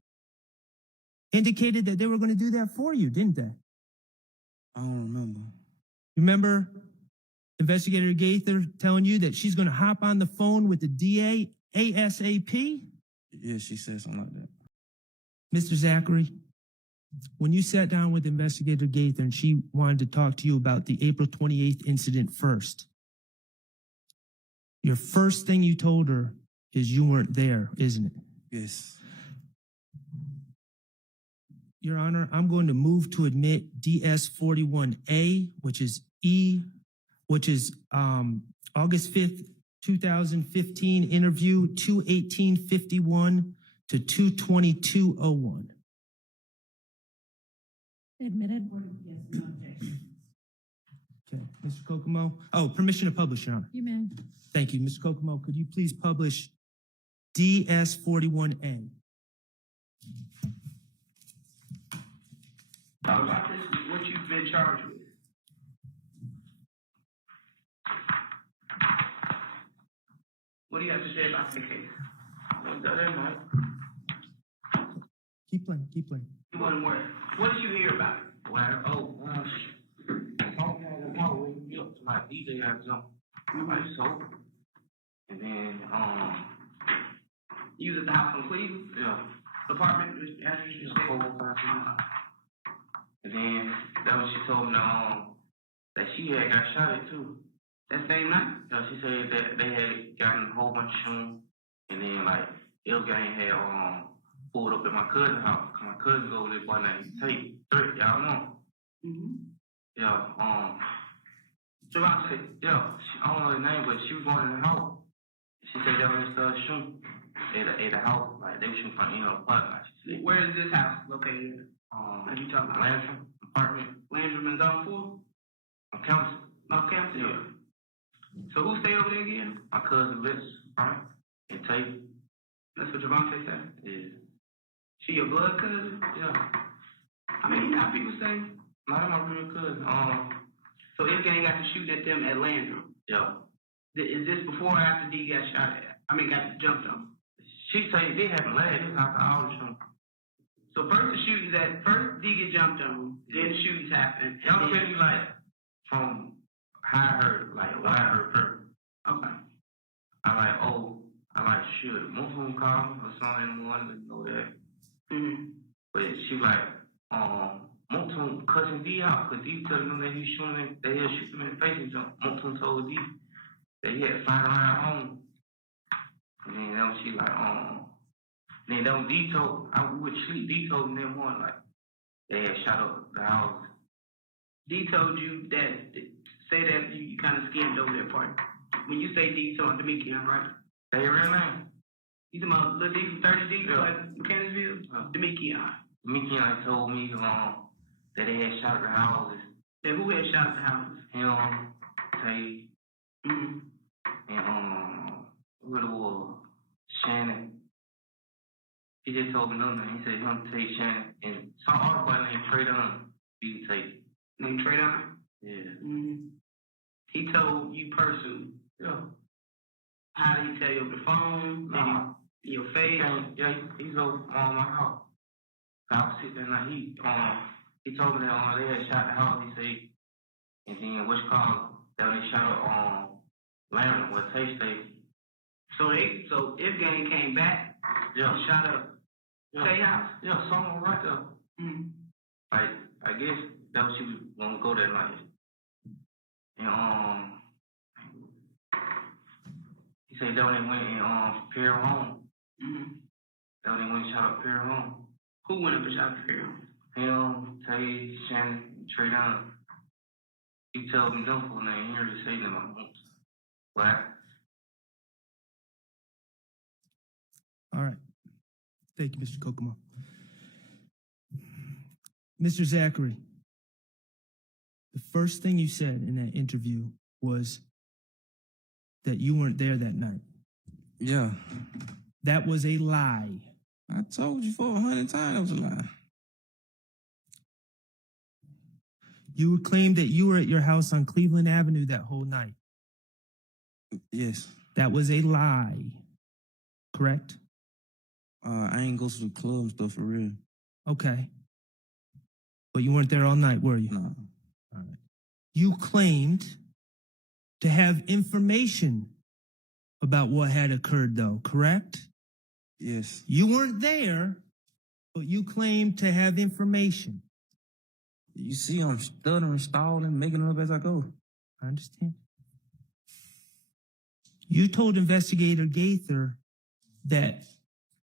indicated that they were going to do that for you, didn't they? I don't remember. Remember Investigator Gaither telling you that she's going to hop on the phone with the DA ASAP? Yeah, she said something like that. Mr. Zachary, when you sat down with Investigator Gaither and she wanted to talk to you about the April 28th incident first, your first thing you told her is you weren't there, isn't it? Yes. Your Honor, I'm going to move to admit DS 41A, which is August 5th, 2015 interview 21851 to 22201. Admitted. Okay, Mr. Kokomo. Oh, permission to publish, Your Honor. You may. Thank you, Mr. Kokomo. Could you please publish DS 41A? Talk about this, what you've been charged with. What do you have to say about the case? Was that that night? Keep playing. You wasn't where? What did you hear about it? My DJ got jumped, like so, and then You was at the house in Cleveland? yeah, Apartment, address you yeah, stayed? 405. And then that was she told me that she had got shot at too. That same night? She said that they had gotten a whole bunch of shooting, and then like Ill Gang had pulled up at my cousin's house. My cousin go with this boy named Tate. Y'all know? Mm-hmm. Yeah. Javante. Yeah, I don't know his name, but she was going in the house. She said that when they started shooting at the house, like they were shooting from the parking lot. She said, Where is this house located? What you talking about? Landrum apartment Landrum in Zone 4? on campus. North Campus? Yeah. So who stayed over there again? My cousin Liz, right? And Tate. That's what Javante said? Yeah. She your blood cousin? Yeah. I mean, you know how people say. No, that's my real cousin. So this gang got to shooting at them at Landrum. Yeah. Is this before or after D got shot at? Got jumped on? She said they haven't led. It was after all the shooting. So first D get jumped on, then the shootings happen. Y'all tell you like from how I heard, like what I heard her. Okay. I like shit. Most of them call me or something in the morning to know that. Mm-hmm. But she like, Motum cussing D out because D telling them that he shooting, they had shoot him in the face and jump. Motum told D that he had to find around home. And then that was she like, then that was D told, we would sleep, D told me that morning, like, they had shot up the house. D told you that, say that you kind of skimmed over that part. When you say D, you talking about Demekian, right? They real name? You talking about Lil D from 30D, Yeah. like Mechanicsville? Demekian. Demekian told me, that they had shot at the houses. Then who had shot at the houses? Him, Tay, Mm-hmm. and what it was, Shannon. He just told me no name. He said him, Tay, Shannon, and some other boy named Trey Dunn, he Tay. Named Trey Dunn? Yeah. Mm-hmm. He told you personally. Yeah. How did he tell you over the phone? Nah. In your face? He's over my house. I was sitting there and he told me that they had shot the house, he said, and then what's called, that when they shot up Landon, where Tay stayed. So if gang came back Yeah. and shot up Tay house? Yeah, someone right there. Mm-hmm. Like, I guess that was she was gonna go that night. And he said that when they went and Pierre home. Mm-hmm. That when they went and shot up Pierre home. Who went up and shot up Pierre? Him, Tay, Shannon, Trey Dunn. He told me them full name. He already say them on once. What? All right. Thank you, Mr. Kokomo. Mr. Zachary, the first thing you said in that interview was that you weren't there that night. Yeah. That was a lie. I told you 400 times it was a lie. You claimed that you were at your house on Cleveland Avenue that whole night. Yes. That was a lie. correct? I ain't go to the club and stuff for real. Okay. But you weren't there all night, were you? Nah. All right. You claimed to have information about what had occurred, though, correct? Yes. You weren't there, but you claimed to have information. You see, I'm stuttering, stalling, making it up as I go. I understand. You told Investigator Gaither that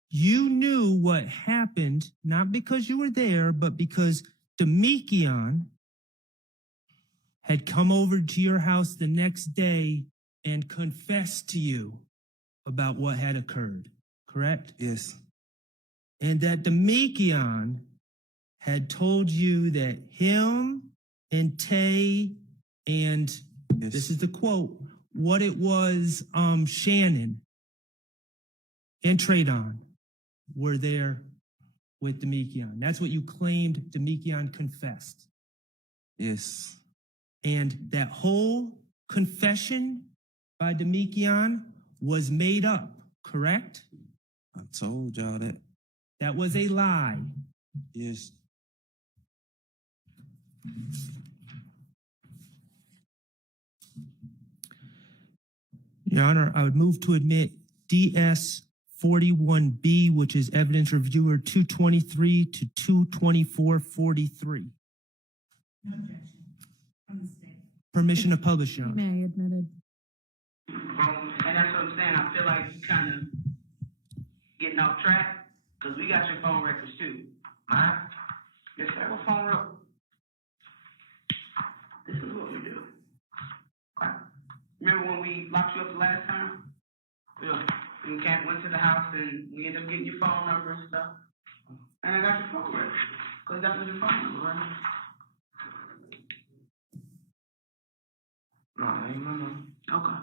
you knew what happened, not because you were there, but because Demekion had come over to your house the next day and confessed to you about what had occurred, correct? Yes. And that Demekion had told you that him and Tay and, Yes. this is the quote, what it was Shannon and Tradon were there with Demekion. That's what you claimed Demekion confessed. Yes. And that whole confession by Demekion was made up, correct? I told y'all that. That was a lie. Yes. Your Honor, I would move to admit DS 41B, which is evidence reviewer 223 to 22443. No objection from the state. Permission to publish, Your Honor. May admitted. And that's what I'm saying. I feel like you kind of getting off track because we got your phone records too. Mine? Yes, sir. What phone record? This is what we do. Okay. Remember when we locked you up the last time? Yeah. And Cat went to the house and we ended up getting your phone number and stuff. And I got your phone records because that was your phone number, right? No, that ain't my number. Okay.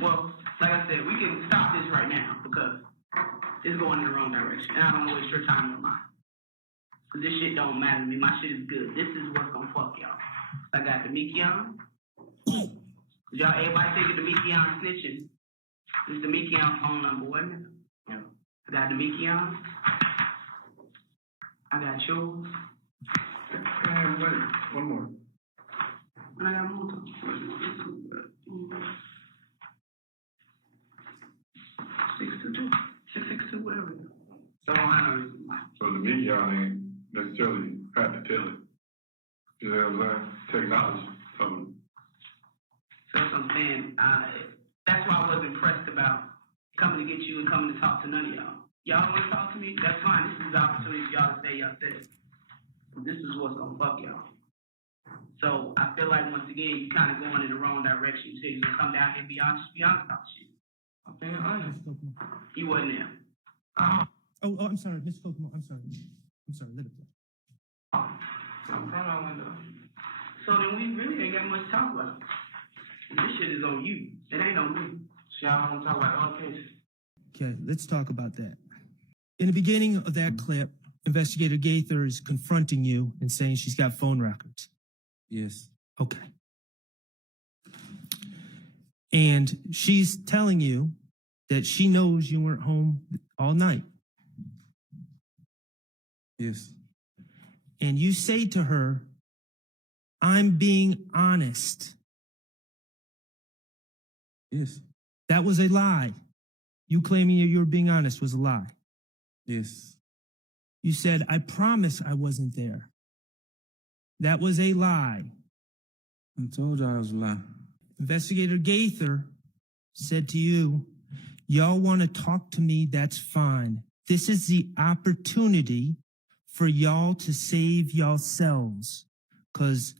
Well, like I said, we can stop this right now because it's going in the wrong direction. And I don't want to waste your time or mine. Because this shit don't matter to me. My shit is good. This is what's going to fuck y'all. I got Demekion. Y'all, everybody thinking Demekion snitching. This is Demekion phone number, wasn't it? Yeah. I got Demekion. I got yours. And wait, one more. And I got more. 622. 662, whatever. So I don't have no reason why. So the media ain't necessarily had to tell it. You know what I'm saying? Technology told it. So that's what I'm saying. That's why I was impressed about coming to get you and coming to talk to none of y'all. Y'all don't want to talk to me? That's fine. This is the opportunity for y'all to say y'all said. This is what's gonna fuck y'all. So I feel like once again you kind of going in the wrong direction. You say you're gonna come down here and be honest about shit. I'm being honest. You wasn't there. Oh, I'm sorry, Miss Kokomo. I'm sorry. Let it play. I'm proud of my dog. So then we really ain't got much to talk about. This shit is on you. It ain't on me. See, I don't want to talk about all cases. Okay, let's talk about that. In the beginning of that clip, Investigator Gaither is confronting you and saying she's got phone records. Yes. Okay. And she's telling you that she knows you weren't home all night. Yes. And you say to her, I'm being honest. Yes. That was a lie. You claiming that you were being honest was a lie. Yes. You said, I promise I wasn't there. That was a lie. I told y'all I was lying. Investigator Gaither said to you, y'all want to talk to me, that's fine. This is the opportunity for y'all to save yourselves, because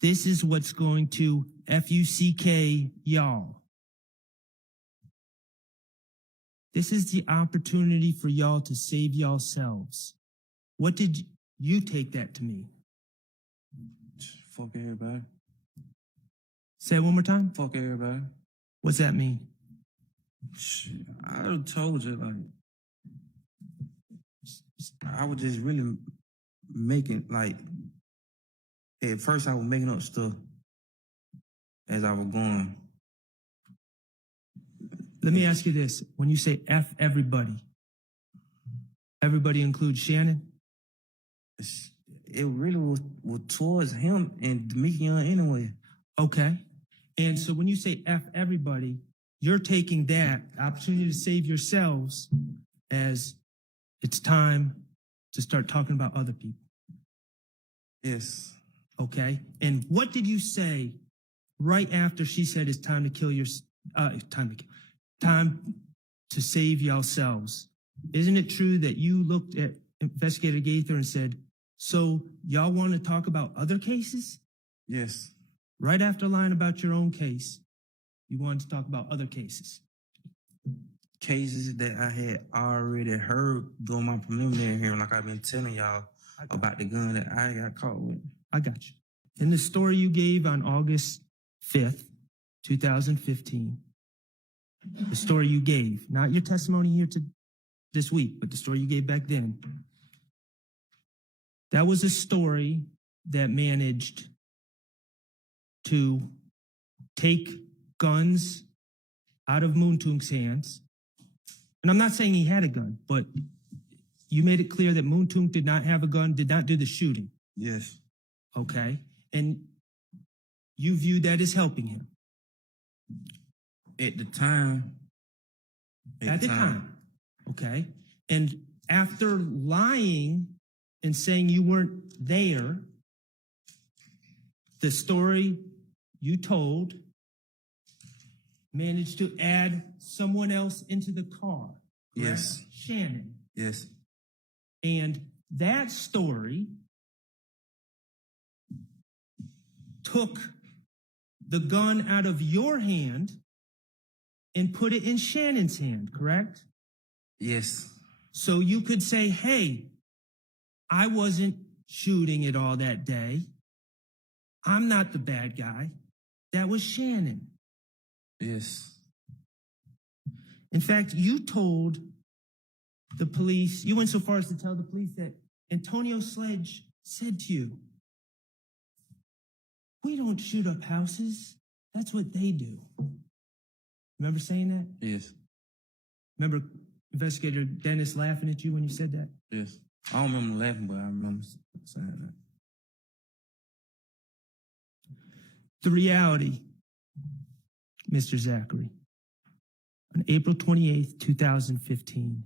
this is what's going to FUCK y'all. This is the opportunity for y'all to save yourselves. What did you take that to mean? Fuck everybody. Say it one more time. Fuck everybody. What's that mean? Shit, I done told you, like, I was just really making, like, at first I was making up stuff as I was going. Let me ask you this. When you say F everybody, everybody includes Shannon? It really was towards him and Demekion anyway. Okay. And so when you say F everybody, you're taking that opportunity to save yourselves as it's time to start talking about other people. Yes. Okay. And what did you say right after she said it's time to kill your, time to save yourselves? Isn't it true that you looked at Investigator Gaither and said, so y'all want to talk about other cases? Yes. Right after lying about your own case, you wanted to talk about other cases. Cases that I had already heard during my preliminary hearing, like I've been telling y'all about the gun that I got caught with. I got you. In the story you gave on August 5th, 2015, the story you gave, not your testimony here this week, but the story you gave back then, that was a story that managed to take guns out of Moontung's hands. And I'm not saying he had a gun, but you made it clear that Moontung did not have a gun, did not do the shooting. Yes. Okay. And you viewed that as helping him. At the time. At the time. Okay. And after lying and saying you weren't there, the story you told managed to add someone else into the car. Correct? Yes. Shannon. Yes. And that story took the gun out of your hand and put it in Shannon's hand, correct? Yes. So you could say, hey, I wasn't shooting it all that day. I'm not the bad guy. That was Shannon. Yes. In fact, you told the police, you went so far as to tell the police that Antonio Sledge said to you, we don't shoot up houses. That's what they do. Remember saying that? Yes. Remember Investigator Dennis laughing at you when you said that? Yes. I don't remember laughing, but I remember saying that. The reality, Mr. Zachary, on April 28th, 2015,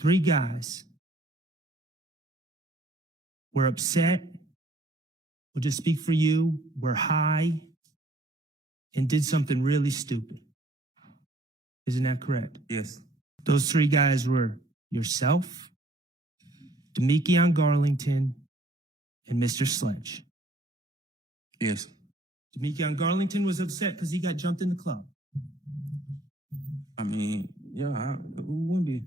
3 guys were upset, we'll just speak for you, were high, and did something really stupid. Isn't that correct? Yes. Those 3 guys were yourself, Demekion Garlington, and Mr. Sledge. Yes. Demekion Garlington was upset because he got jumped in the club. I mean, yeah, who wouldn't be?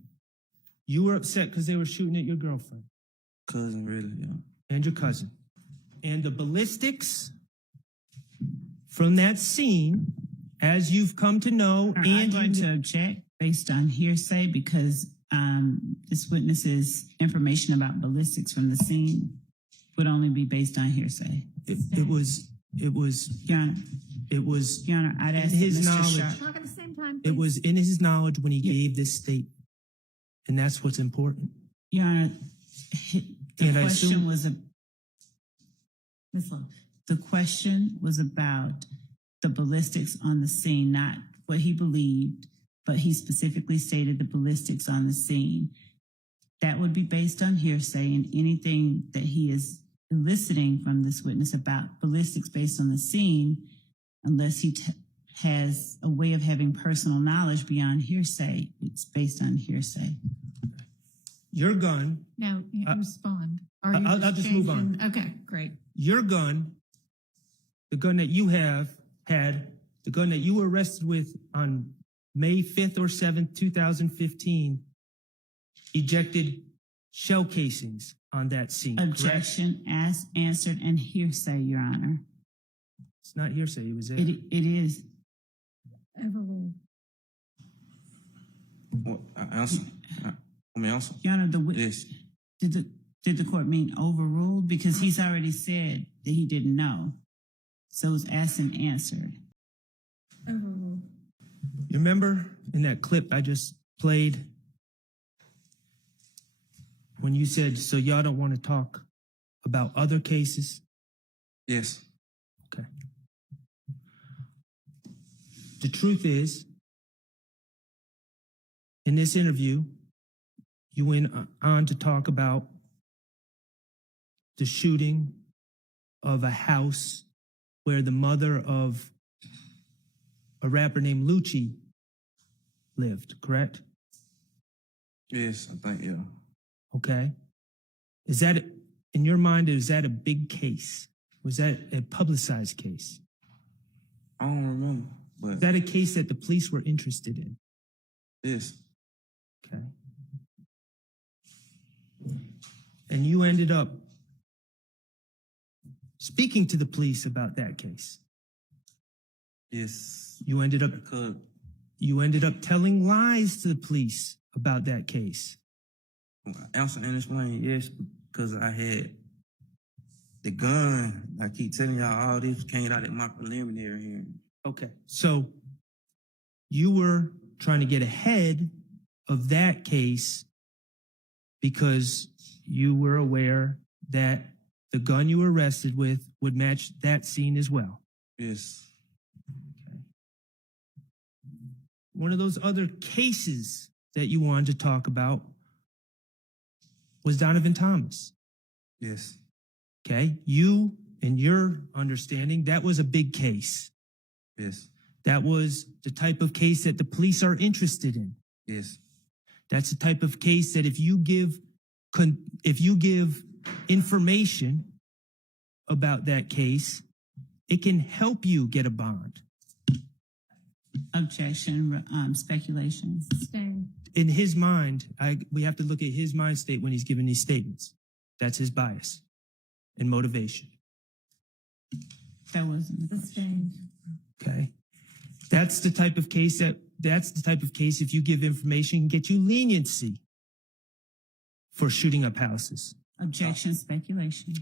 You were upset because they were shooting at your girlfriend. Cousin, really, yeah. And your cousin. And the ballistics from that scene, as you've come to know, I'm going to object based on hearsay because this witness's information about ballistics from the scene would only be based on hearsay. It was, Your Honor. it was Your Honor, I'd in ask his that Mr. knowledge. Schardt. Talk at the same time, It please. was in his knowledge when he gave this statement. And that's what's important. Your Honor, the And I question assume- was Ms. Love. the question was about the ballistics on the scene, not what he believed, but he specifically stated the ballistics on the scene. That would be based on hearsay, and anything that he is eliciting from this witness about ballistics based on the scene, unless he has a way of having personal knowledge beyond hearsay, it's based on hearsay. Your gun, Now, respond. Are you I'll just move on. changing- Okay, great. your gun, the gun that you had, the gun that you were arrested with on May 5th or 7th, 2015, ejected shell casings on that scene. correct? Objection answered and hearsay, Your Honor. It's not hearsay, it was there. It is. Overruled. What, answer? Let me answer. Your Honor, Yes. did the court mean overruled? Because he's already said that he didn't know. So it was asked and answered. Overruled. You remember in that clip I just played when you said, so y'all don't want to talk about other cases? Yes. Okay. The truth is, in this interview, you went on to talk about the shooting of a house where the mother of a rapper named Lucci lived, correct? Yes, I think, yeah. Okay. Is that, in your mind, is that a big case? Was that a publicized case? I don't remember, Is but that a case that the police were interested in? yes. Okay. And you ended up speaking to the police about that case. Yes. You ended up Because telling lies to the police about that case. answer and explain, yes, because I had the gun. I keep telling y'all all this came out at my preliminary hearing. Okay. So you were trying to get ahead of that case because you were aware that the gun you were arrested with would match that scene as well. Yes. Okay. One of those other cases that you wanted to talk about was Donovan Thomas. Yes. Okay. You, in your understanding, that was a big case. Yes. That was the type of case that the police are interested in. Yes. That's the type of case that if you give information about that case, it can help you get a bond. Objection, speculation. Staying. In his mind, we have to look at his mind state when he's giving these statements. That's his bias and motivation. That wasn't the Staying. Okay. That's the type of case if you give information can get you leniency for shooting up houses. objection, speculation.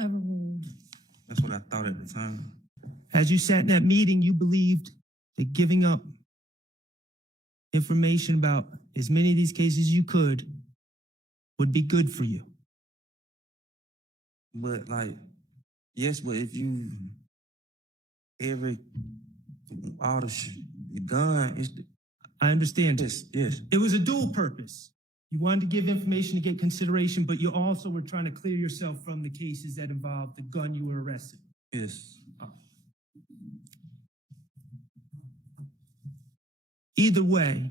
Overruled. That's what I thought at the time. As you sat in that meeting, you believed that giving up information about as many of these cases as you could would be good for you. But like, yes, but if you all the gun is I understand. yes. It was a dual purpose. You wanted to give information to get consideration, but you also were trying to clear yourself from the cases that involved the gun you were arrested. Yes. Either way,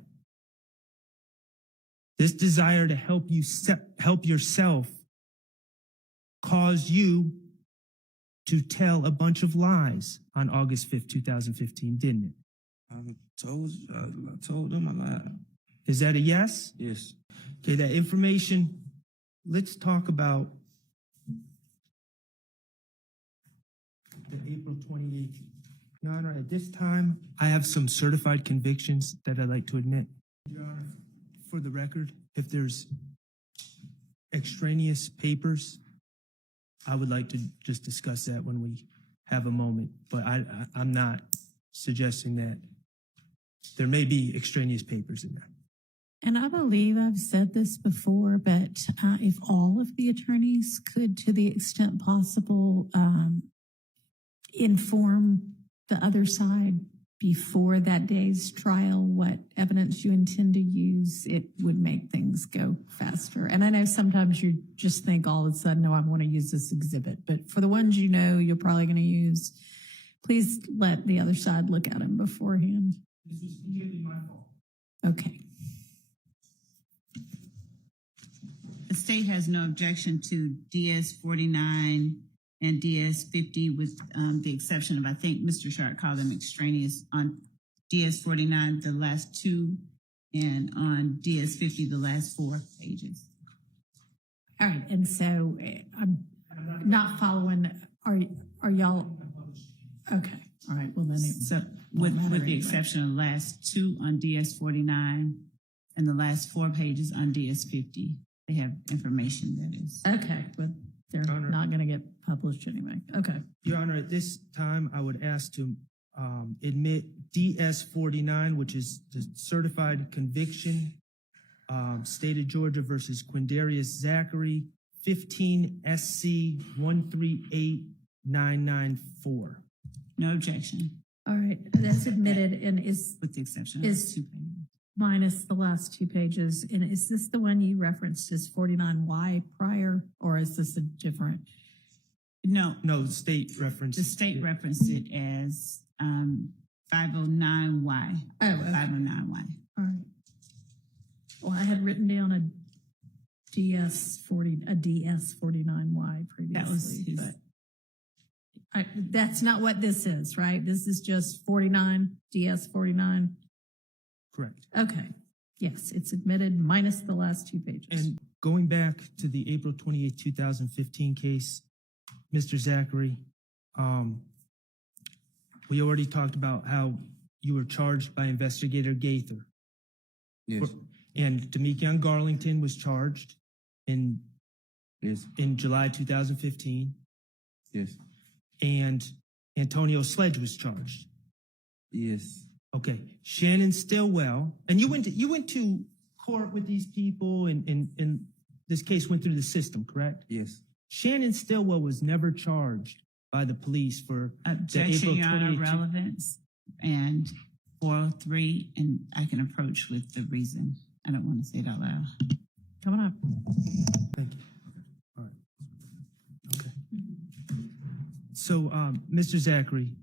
this desire to help yourself caused you to tell a bunch of lies on August 5th, 2015, didn't it? I told them a lie. Is that a yes? Yes. Okay, that information, let's talk about the April 28th. Your Honor, at this time, I have some certified convictions that I'd like to admit. Your Honor, for the record, if there's extraneous papers, I would like to just discuss that when we have a moment, but I'm not suggesting that. There may be extraneous papers in there. And I believe I've said this before, but if all of the attorneys could, to the extent possible, inform the other side before that day's trial what evidence you intend to use, it would make things go faster. And I know sometimes you just think all of a sudden, no, I want to use this exhibit. But for the ones you know you're probably going to use, please let the other side look at them beforehand. This was completely my fault. Okay. The state has no objection to DS 49 and DS 50 with the exception of, I think Mr. Schardt called them extraneous on DS 49, the last two, and on DS 50, the last 4 pages. All right. And so I'm not following. Are y'all? Okay. All right. Well, then it's So with the exception of the last 2 on DS 49 and the last 4 pages on DS 50, they have information that is. okay, but they're Honor. not going to get published anyway. Okay. Your Honor, at this time, I would ask to admit DS-49, which is the certified conviction, State of Georgia versus Quindarius Zachary, 15 SC 138994. No objection, All right, that's admitted and is with the exception Is- of 2 pages. minus the last 2 pages. And is this the one you referenced as 49Y prior, or is this a different? No, No, state reference. the state referenced it as 509Y. Oh, okay. 509Y. All right. Well, I had written down a DS-49Y previously. That was his. but that's not what this is, right? This is just 49, DS-49. Correct. Okay. Yes, it's admitted minus the last 2 pages. And going back to the April 28, 2015 case, Mr. Zachary, we already talked about how you were charged by Investigator Gaither. Yes. And Demekion Garlington was charged in Yes. July 2015, Yes. and Antonio Sledge was charged. Yes. Okay, Shannon Stillwell, and you went to court with these people, and this case went through the system, correct? Yes. Shannon Stillwell was never charged by the police for the Objection, April Your Honor, 28. relevance and 403, and I can approach with the reason. I don't want to say it out loud. Coming up. Thank you. All right. Okay. So, Mr. Zachary,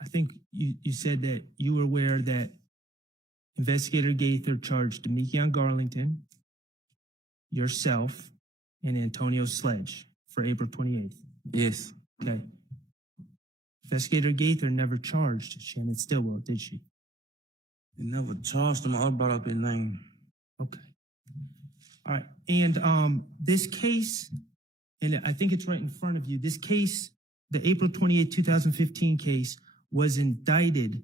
I think you said that you were aware that Investigator Gaither charged Demekion Garlington, yourself, and Antonio Sledge for April 28th. Yes. Okay. Investigator Gaither never charged Shannon Stillwell, did she? They never charged him. I brought up his name. Okay. All right. And this case, and I think it's right in front of you, this case, the April 28, 2015 case, was indicted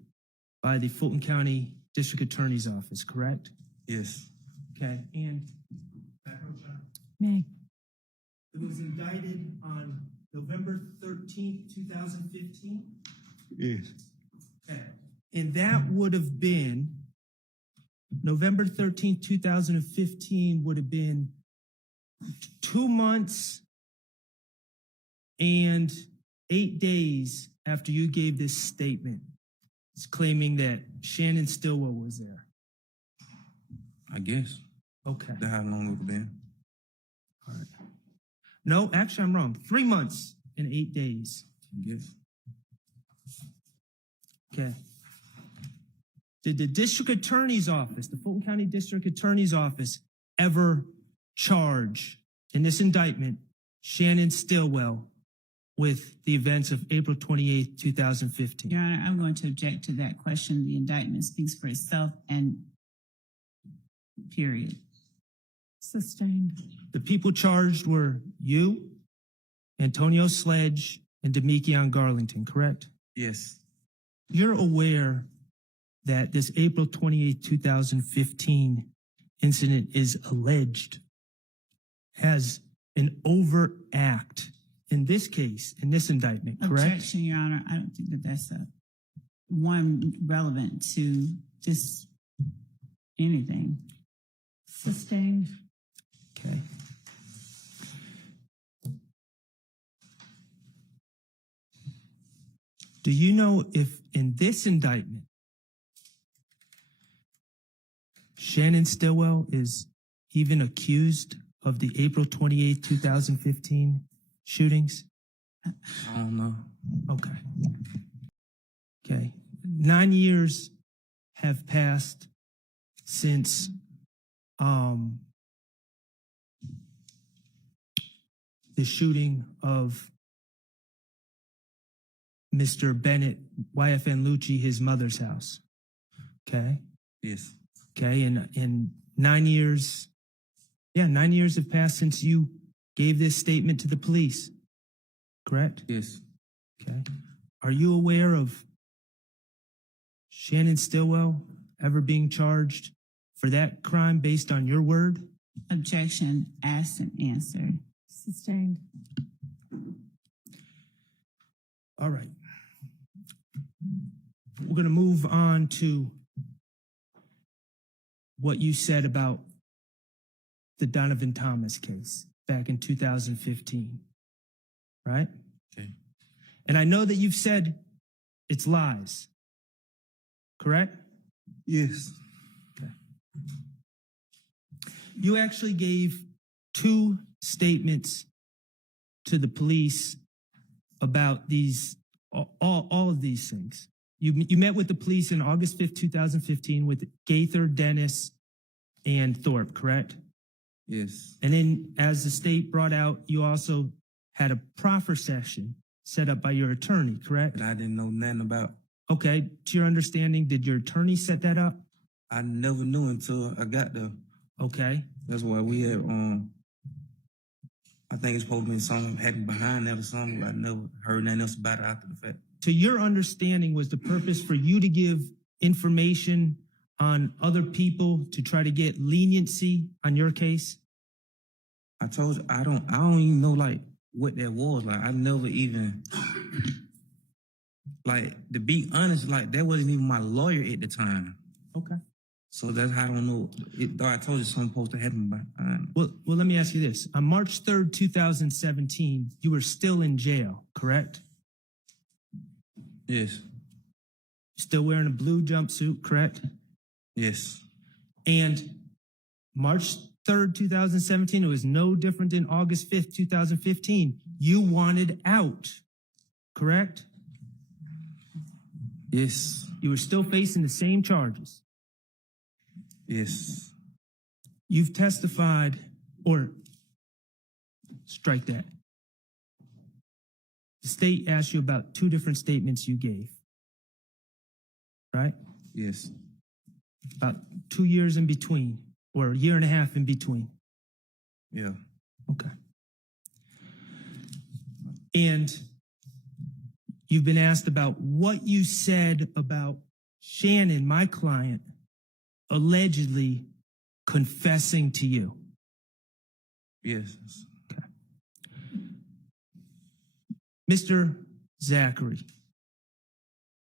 by the Fulton County District Attorney's Office, correct? Yes. Okay. And May. it was indicted on November 13th, 2015? Yes. Okay. And that would have been, November 13th, 2015 would have been 2 months and 8 days after you gave this statement. It's claiming that Shannon Stillwell was there. I guess. Okay. That's how long it would have been. All right. No, actually, I'm wrong. 3 months and 8 days. I guess. Okay. Did the district attorney's office, the Fulton County District Attorney's Office, ever charge in this indictment Shannon Stillwell with the events of April 28th, 2015? Your Honor, I'm going to object to that question. The indictment speaks for itself and period. Sustained. The people charged were you, Antonio Sledge, and Demekion Garlington, correct? Yes. You're aware that this April 28, 2015 incident is alleged as an overt act in this case, in this indictment, correct? Objection, Your Honor. I don't think that that's one relevant to just anything. Sustained. Okay. Do you know if in this indictment, Shannon Stillwell is even accused of the April 28, 2015 shootings? I don't know. Okay. Okay. 9 years have passed since the shooting of Mr. Bennett, YFN Lucci, his mother's house. Okay. Yes. Okay. And 9 years, 9 years have passed since you gave this statement to the police, correct? Yes. Okay. Are you aware of Shannon Stillwell ever being charged for that crime based on your word? Objection, asked and answered. Sustained. All right. we're going to move on to what you said about the Donovan Thomas case back in 2015, right? Okay. And I know that you've said it's lies, correct? Yes. You actually gave 2 statements to the police about these, all of these things. You met with the police in August 5th, 2015 with Gaither, Dennis, and Thorpe, correct? Yes. And then as the state brought out, you also had a proffer session set up by your attorney, correct? But I didn't know nothing about. Okay, to your understanding, did your attorney set that up? I never knew until I got there. Okay. That's why we had I think it's supposed to be something happened behind that or something. I never heard nothing else about it after the fact. To your understanding, was the purpose for you to give information on other people to try to get leniency on your case? I told you I don't even know like what that was. Like I never even like to be honest, like that wasn't even my lawyer at the time. Okay. So that's how I don't know. I told you something supposed to happen behind. Well, let me ask you this. On March 3rd, 2017, you were still in jail, correct? Yes. Still wearing a blue jumpsuit, correct? Yes. And March 3rd, 2017, it was no different than August 5th, 2015. You wanted out, correct? Yes. You were still facing the same charges. Yes. You've testified, or strike that. The state asked you about 2 different statements you gave, right? Yes. About 2 years in between, or a year and a half in between. Yeah. Okay. And you've been asked about what you said about Shannon, my client, allegedly confessing to you. Yes. Okay. Mr. Zachary,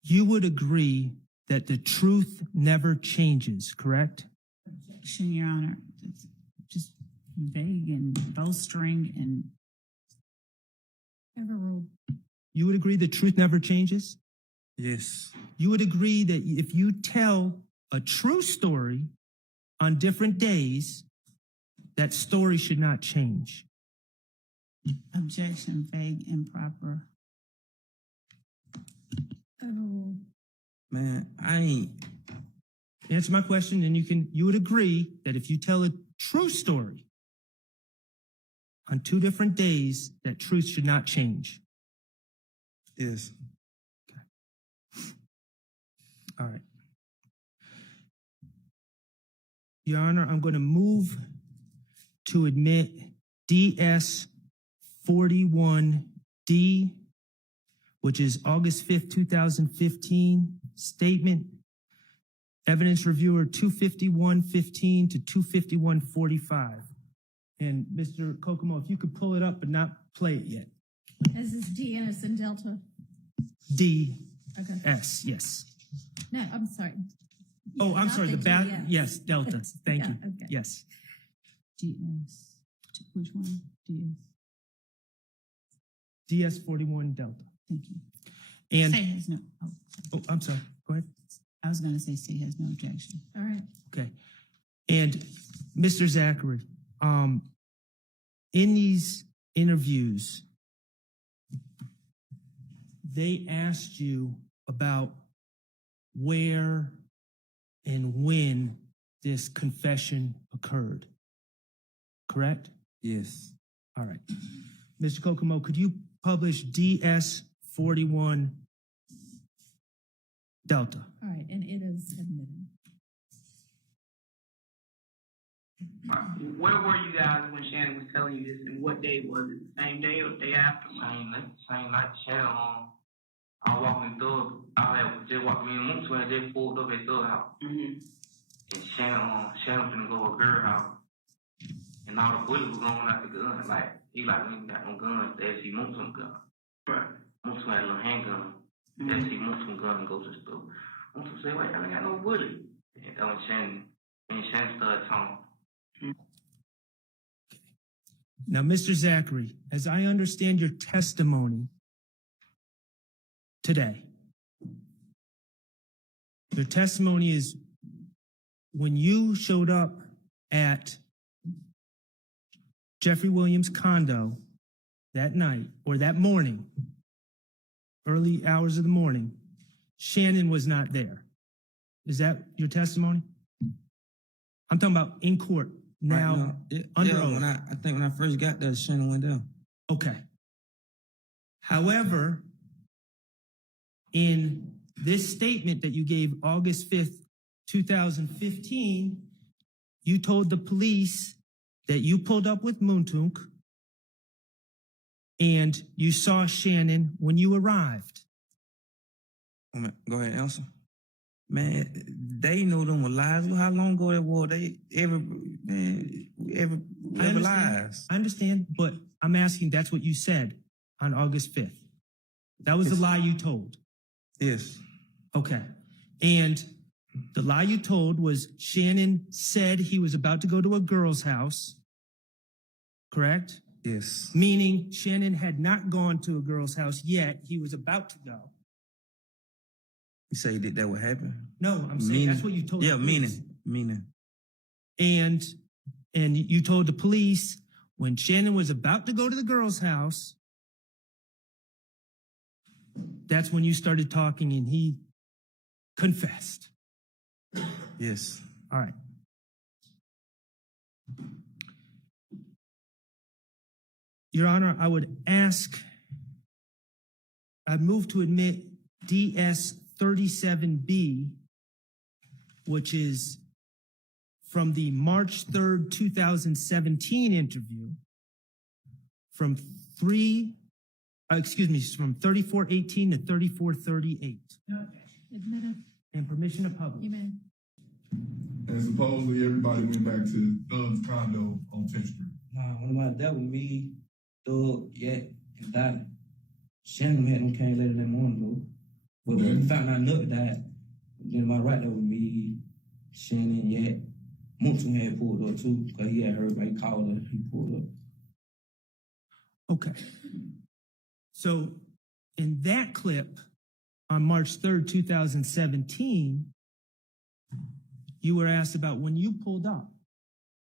you would agree that the truth never changes, correct? Objection, Your Honor. It's just vague and bowstring and Overruled. You would agree the truth never changes? Yes. You would agree that if you tell a true story on different days, that story should not change. objection, vague, improper. Overruled. Man, I ain't. Answer my question, and you would agree that if you tell a true story on 2 different days, that truth should not change. Yes. All right. Your Honor, I'm going to move to admit DS 41D, which is August 5th, 2015 statement. Evidence reviewer 25115 to 25145. And Mr. Kokomo, if you could pull it up but not play it yet. Is this DS and Delta? D. Okay. S, yes. No, I'm sorry. Oh, I'm Not sorry, the back, DS. yes, Delta, thank you, Yeah, okay. yes. DS. Which one? DS. DS 41 Delta. Thank you. And, State has no. oh, I'm sorry, go ahead. I was going to say state has no objection. All right. Okay. And Mr. Zachary, in these interviews, they asked you about where and when this confession occurred, correct? Yes. All right. Mr. Kokomo, could you publish DS 41 Delta? All right, and it is admitted. Where were you guys when Shannon was telling you this, and what day was it? The same day or the day after? Same night, Shannon, I was walking through, I had just walked me in the room, I just pulled up at the house. Mm-hmm. And Shannon finna go to a girl house. And all the bullets was going out the gun. Like, he like, we ain't got no guns. They see moved some gun. Right. Moved some had a little handgun. Mm-hmm. They see moved some gun up and go to the store. Montoon say, wait, I ain't got no bullet. And that when Shannon started talking. Now, Mr. Zachary, as I understand your testimony today, your testimony is when you showed up at Jeffrey Williams' condo that night or that morning, early hours of the morning, Shannon was not there. Is that your testimony? I'm talking about in court now, under oath. I think when I first got there, Shannon went down. Okay. However, in this statement that you gave August 5th, 2015, you told the police that you pulled up with Moontunk and you saw Shannon when you arrived. Go ahead, answer. Man, they know them were lies. How long ago that was? They ever lies. I understand, but I'm asking, that's what you said on August 5th. That was the lie you told. Yes. Okay. And the lie you told was Shannon said he was about to go to a girl's house, correct? Yes. Meaning Shannon had not gone to a girl's house yet. He was about to go. You say that would happen? No, I'm saying that's what you told Yeah, the police. meaning. And you told the police when Shannon was about to go to the girl's house, that's when you started talking and he confessed. Yes. All right. Your Honor, I would ask, I'd move to admit DS 37B, which is from the March 3rd, 2017 interview from 3418 to 3438. Admitted. And permission to publish. You may. And supposedly everybody went back to Thug's condo on 10th Street. Nah, when I that with me, Thug, and Dottie. Shannon had them came later that morning though. But when we found out Nut died, then my right there with me, Shannon, Moonton had pulled up too, because he had heard, he called her, he pulled up. Okay. So in that clip on March 3rd, 2017, you were asked about when you pulled up,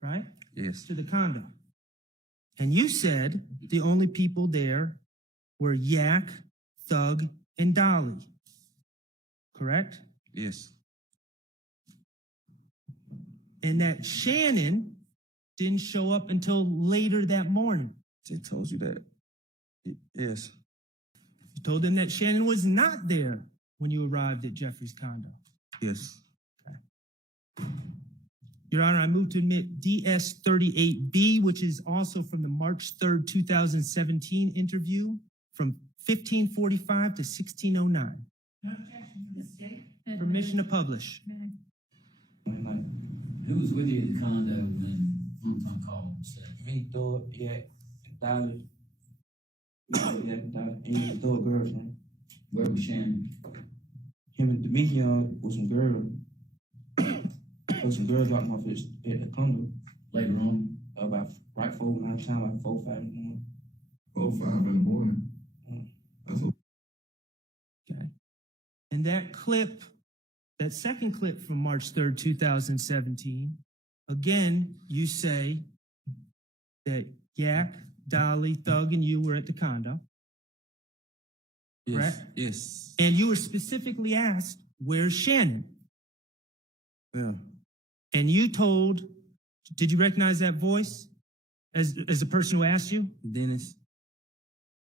right? Yes. To the condo. And you said the only people there were Yak, Thug, and Dolly. Correct? Yes. And that Shannon didn't show up until later that morning. They told you that. Yes. You told them that Shannon was not there when you arrived at Jeffrey's condo. Yes. Okay. Your Honor, I move to admit DS 38B, which is also from the March 3rd, 2017 interview from 1545 to 1609. No objection to the state. Permission to publish. Who was with you at the condo when Moonton called and said? Me, Thug, Dolly. And his Thug girlfriend. Where was Shannon? Him and Demetrius with some girls. Some girls dropped him off at the condo. Later on? About right 4, 9 time, like 4, 5 in the morning. 4, 5 in the morning. That's Okay. And that clip, that second clip from March 3rd, 2017, again, you say that Yak, Dolly, Thug, and you were at the condo. Yes. Correct? Yes. And you were specifically asked, where's Shannon? Yeah. And you told, did you recognize that voice as the person who asked you? Dennis.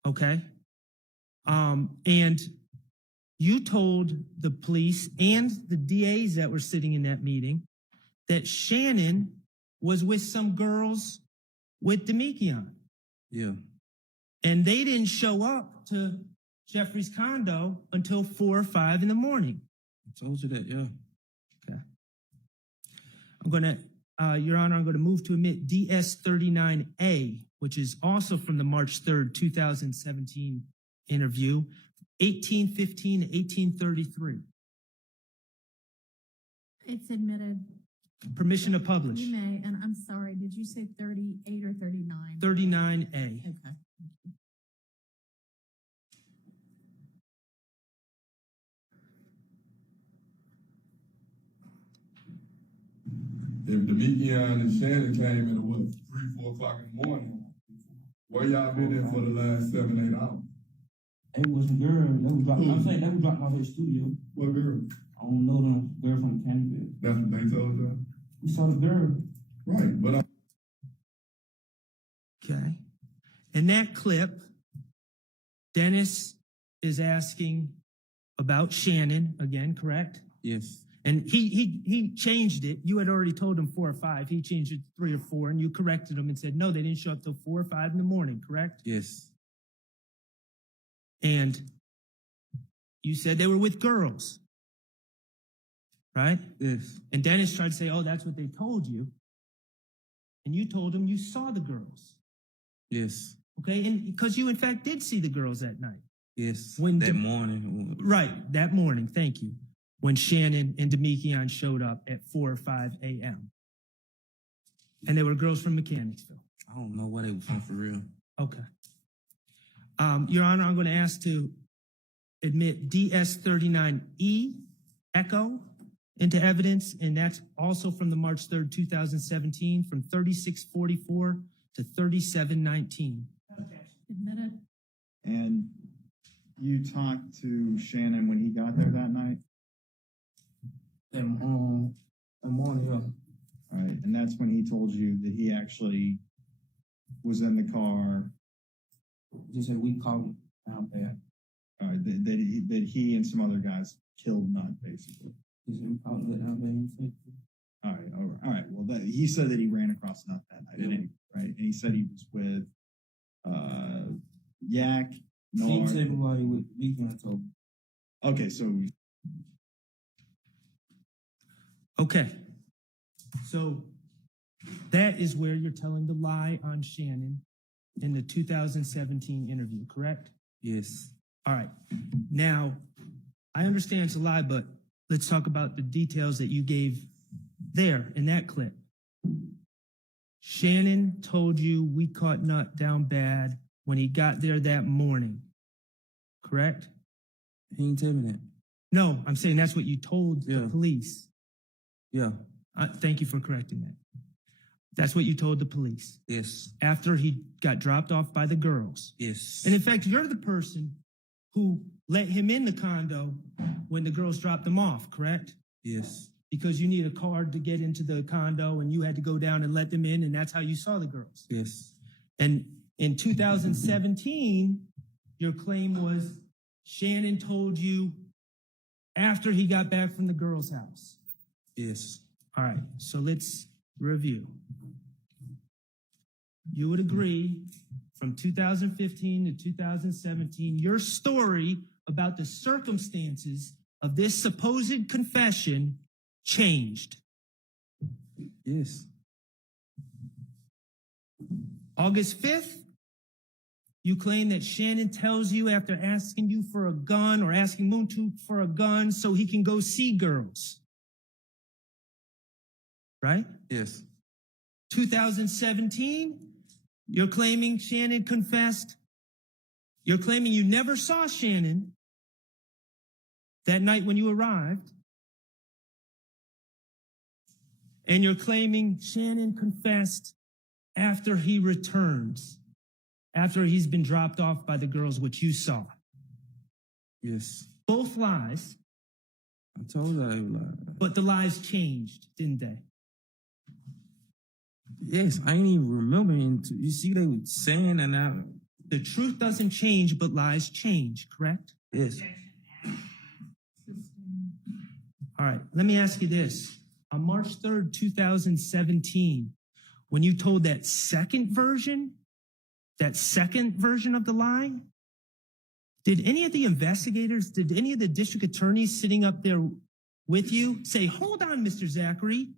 Okay. And you told the police and the DAs that were sitting in that meeting that Shannon was with some girls with Demekion. Yeah. And they didn't show up to Jeffrey's condo until 4 or 5 in the morning. I told you that, yeah. Okay. Your Honor, I'm going to move to admit DS 39A, which is also from the March 3rd, 2017 interview 1815 to 1833. It's admitted. Permission to publish. You may, and I'm sorry, did you say 38 or 39? 39A. Okay. If Demetrian and Shannon came in at what, 3, 4 o'clock in the morning, where y'all been in for the last 7, 8 hours? It was a girl that was dropped. I'm saying that was dropped off at the studio. What girl? I don't know the girl from Canterville. That's what they told you? We saw the girl. Right, but Okay. In that clip, Dennis is asking about Shannon again, correct? Yes. And he changed it. You had already told him 4 or 5. He changed it to 3 or 4, and you corrected him and said, no, they didn't show up till 4 or 5 in the morning, correct? Yes. And you said they were with girls, right? Yes. And Dennis tried to say, oh, that's what they told you. And you told him you saw the girls, Yes. okay? And because you, in fact, did see the girls that night. Yes. When that morning. Right, that morning, thank you. When Shannon and Demetrian showed up at 4 or 5 a.m. And they were girls from Mechanicsville. I don't know where they were from for real. Okay. Your Honor, I'm going to ask to admit DS39E Echo into evidence, and that's also from the March 3rd, 2017, from 3644 to 3719. Admitted. And you talked to Shannon when he got there that night? And morning, yeah. All right, and that's when he told you that he actually was in the car. Just said we called him down bad. All right, that he and some other guys killed Nutt, basically. He said we called him down bad. All right. Well, he said that he ran across Nutt that night, anyway, right? And he said he was with Yak, He Nord. said while he with Weekend told me. Okay, so Okay. So that is where you're telling the lie on Shannon in the 2017 interview, correct? Yes. All right. Now, I understand it's a lie, but let's talk about the details that you gave there in that clip. Shannon told you we caught Nutt down bad when he got there that morning, correct? He ain't tell me that. No, I'm saying that's what you told the police. Yeah. Thank you for correcting that. That's what you told the police. Yes. After he got dropped off by the girls. Yes. And in fact, you're the person who let him in the condo when the girls dropped him off, correct? Yes. Because you need a card to get into the condo and you had to go down and let them in, and that's how you saw the girls. Yes. And in 2017, your claim was Shannon told you after he got back from the girls' house. Yes. All right, so let's review. You would agree from 2015 to 2017, your story about the circumstances of this supposed confession changed. Yes. August 5th, you claim that Shannon tells you after asking you for a gun or asking Muntu for a gun so he can go see girls. Right? Yes. 2017, you're claiming Shannon confessed. You're claiming you never saw Shannon that night when you arrived. And you're claiming Shannon confessed after he returns, after he's been dropped off by the girls, which you saw. Yes. Both lies. I told you I lied. But the lies changed, didn't they? Yes, I ain't even remembering. You see, they were saying and I. The truth doesn't change, but lies change, correct? Yes. All right, let me ask you this. On March 3rd, 2017, when you told that second version of the lie, did any of the investigators, did any of the district attorneys sitting up there with you say, hold on, Mr. Zachary,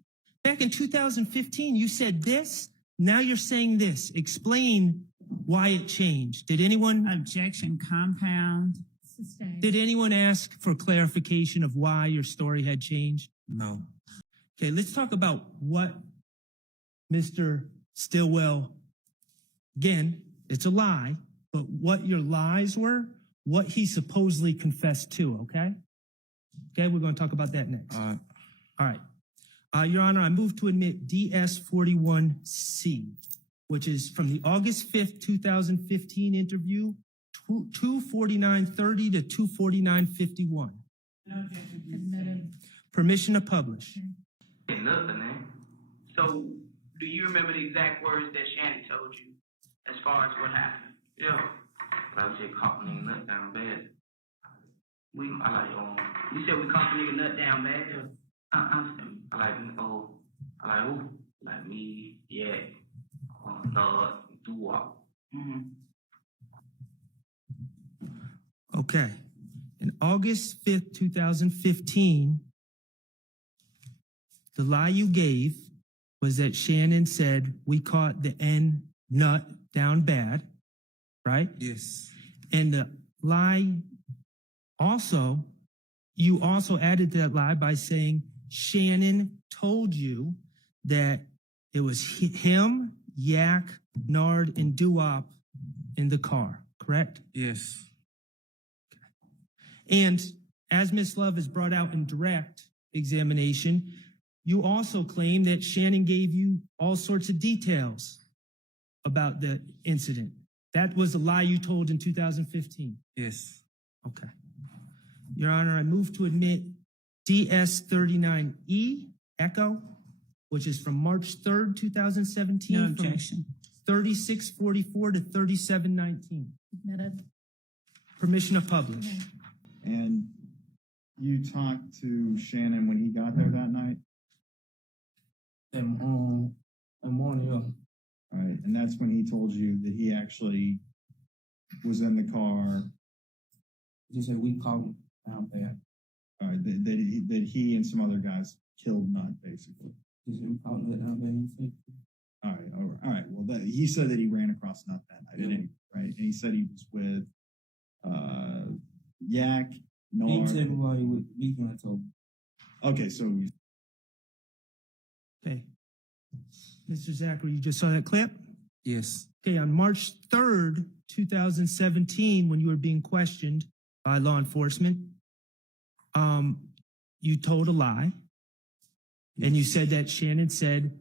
back in 2015, you said this, now you're saying this. Explain why it changed. Did anyone? Objection, compound. Sustained. Did anyone ask for clarification of why your story had changed? No. Okay, let's talk about what Mr. Stillwell, again, it's a lie, but what your lies were, what he supposedly confessed to, okay? Okay, we're going to talk about that next. All right. Your Honor, I move to admit DS41C, which is from the August 5th, 2015 interview, 249:30 to 249:51. Admitted. Permission to publish. Ain't nothing, man. So, do you remember the exact words that Shannon told you as far as what happened? Yeah. But I just caught nigga nut down bad. I like, You said we caught the nigga nut down bad? I like who? Like me, yeah. Nod, doo-wop. Mm-hmm. Okay. In August 5th, 2015, the lie you gave was that Shannon said we caught the N nut down bad, right? Yes. And the lie also, you also added to that lie by saying Shannon told you that it was him, Yak, Nard, and Doo-Wop in the car, correct? Yes. And as Ms. Love has brought out in direct examination, you also claim that Shannon gave you all sorts of details about the incident. That was a lie you told in 2015. Yes. Okay. Your Honor, I move to admit DS39E, Echo, which is from March 3rd, 2017. No from objection. 3644 to 3719. Admitted. Permission to publish. And you talked to Shannon when he got there that night? And morning, yeah. All right, and that's when he told you that he actually was in the car. He said we caught him down bad. All right, that he and some other guys killed Nut, basically. He said we caught him down bad. All right. Well, he said that he ran across Nut that night, anyway, right? And he said he was with Yak, Nard. He said why he was beefing. I told him. Okay, so Okay. Mr. Zachary, you just saw that clip? Yes. Okay, on March 3rd, 2017, when you were being questioned by law enforcement, you told a lie. And you said that Shannon said,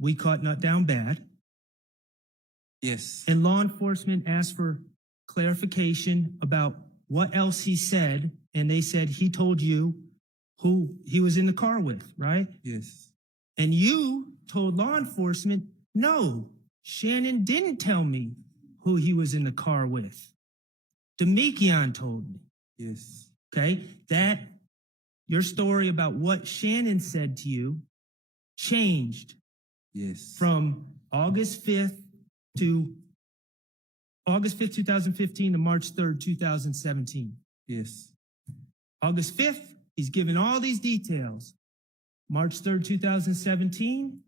we caught Nut down bad. Yes. And law enforcement asked for clarification about what else he said. And they said he told you who he was in the car with, right? Yes. And you told law enforcement, no, Shannon didn't tell me who he was in the car with. Demekion told me. Yes. Okay, that your story about what Shannon said to you changed. Yes. From August 5th, 2015 to March 3rd, 2017. Yes. August 5th, he's given all these details. March 3rd, 2017,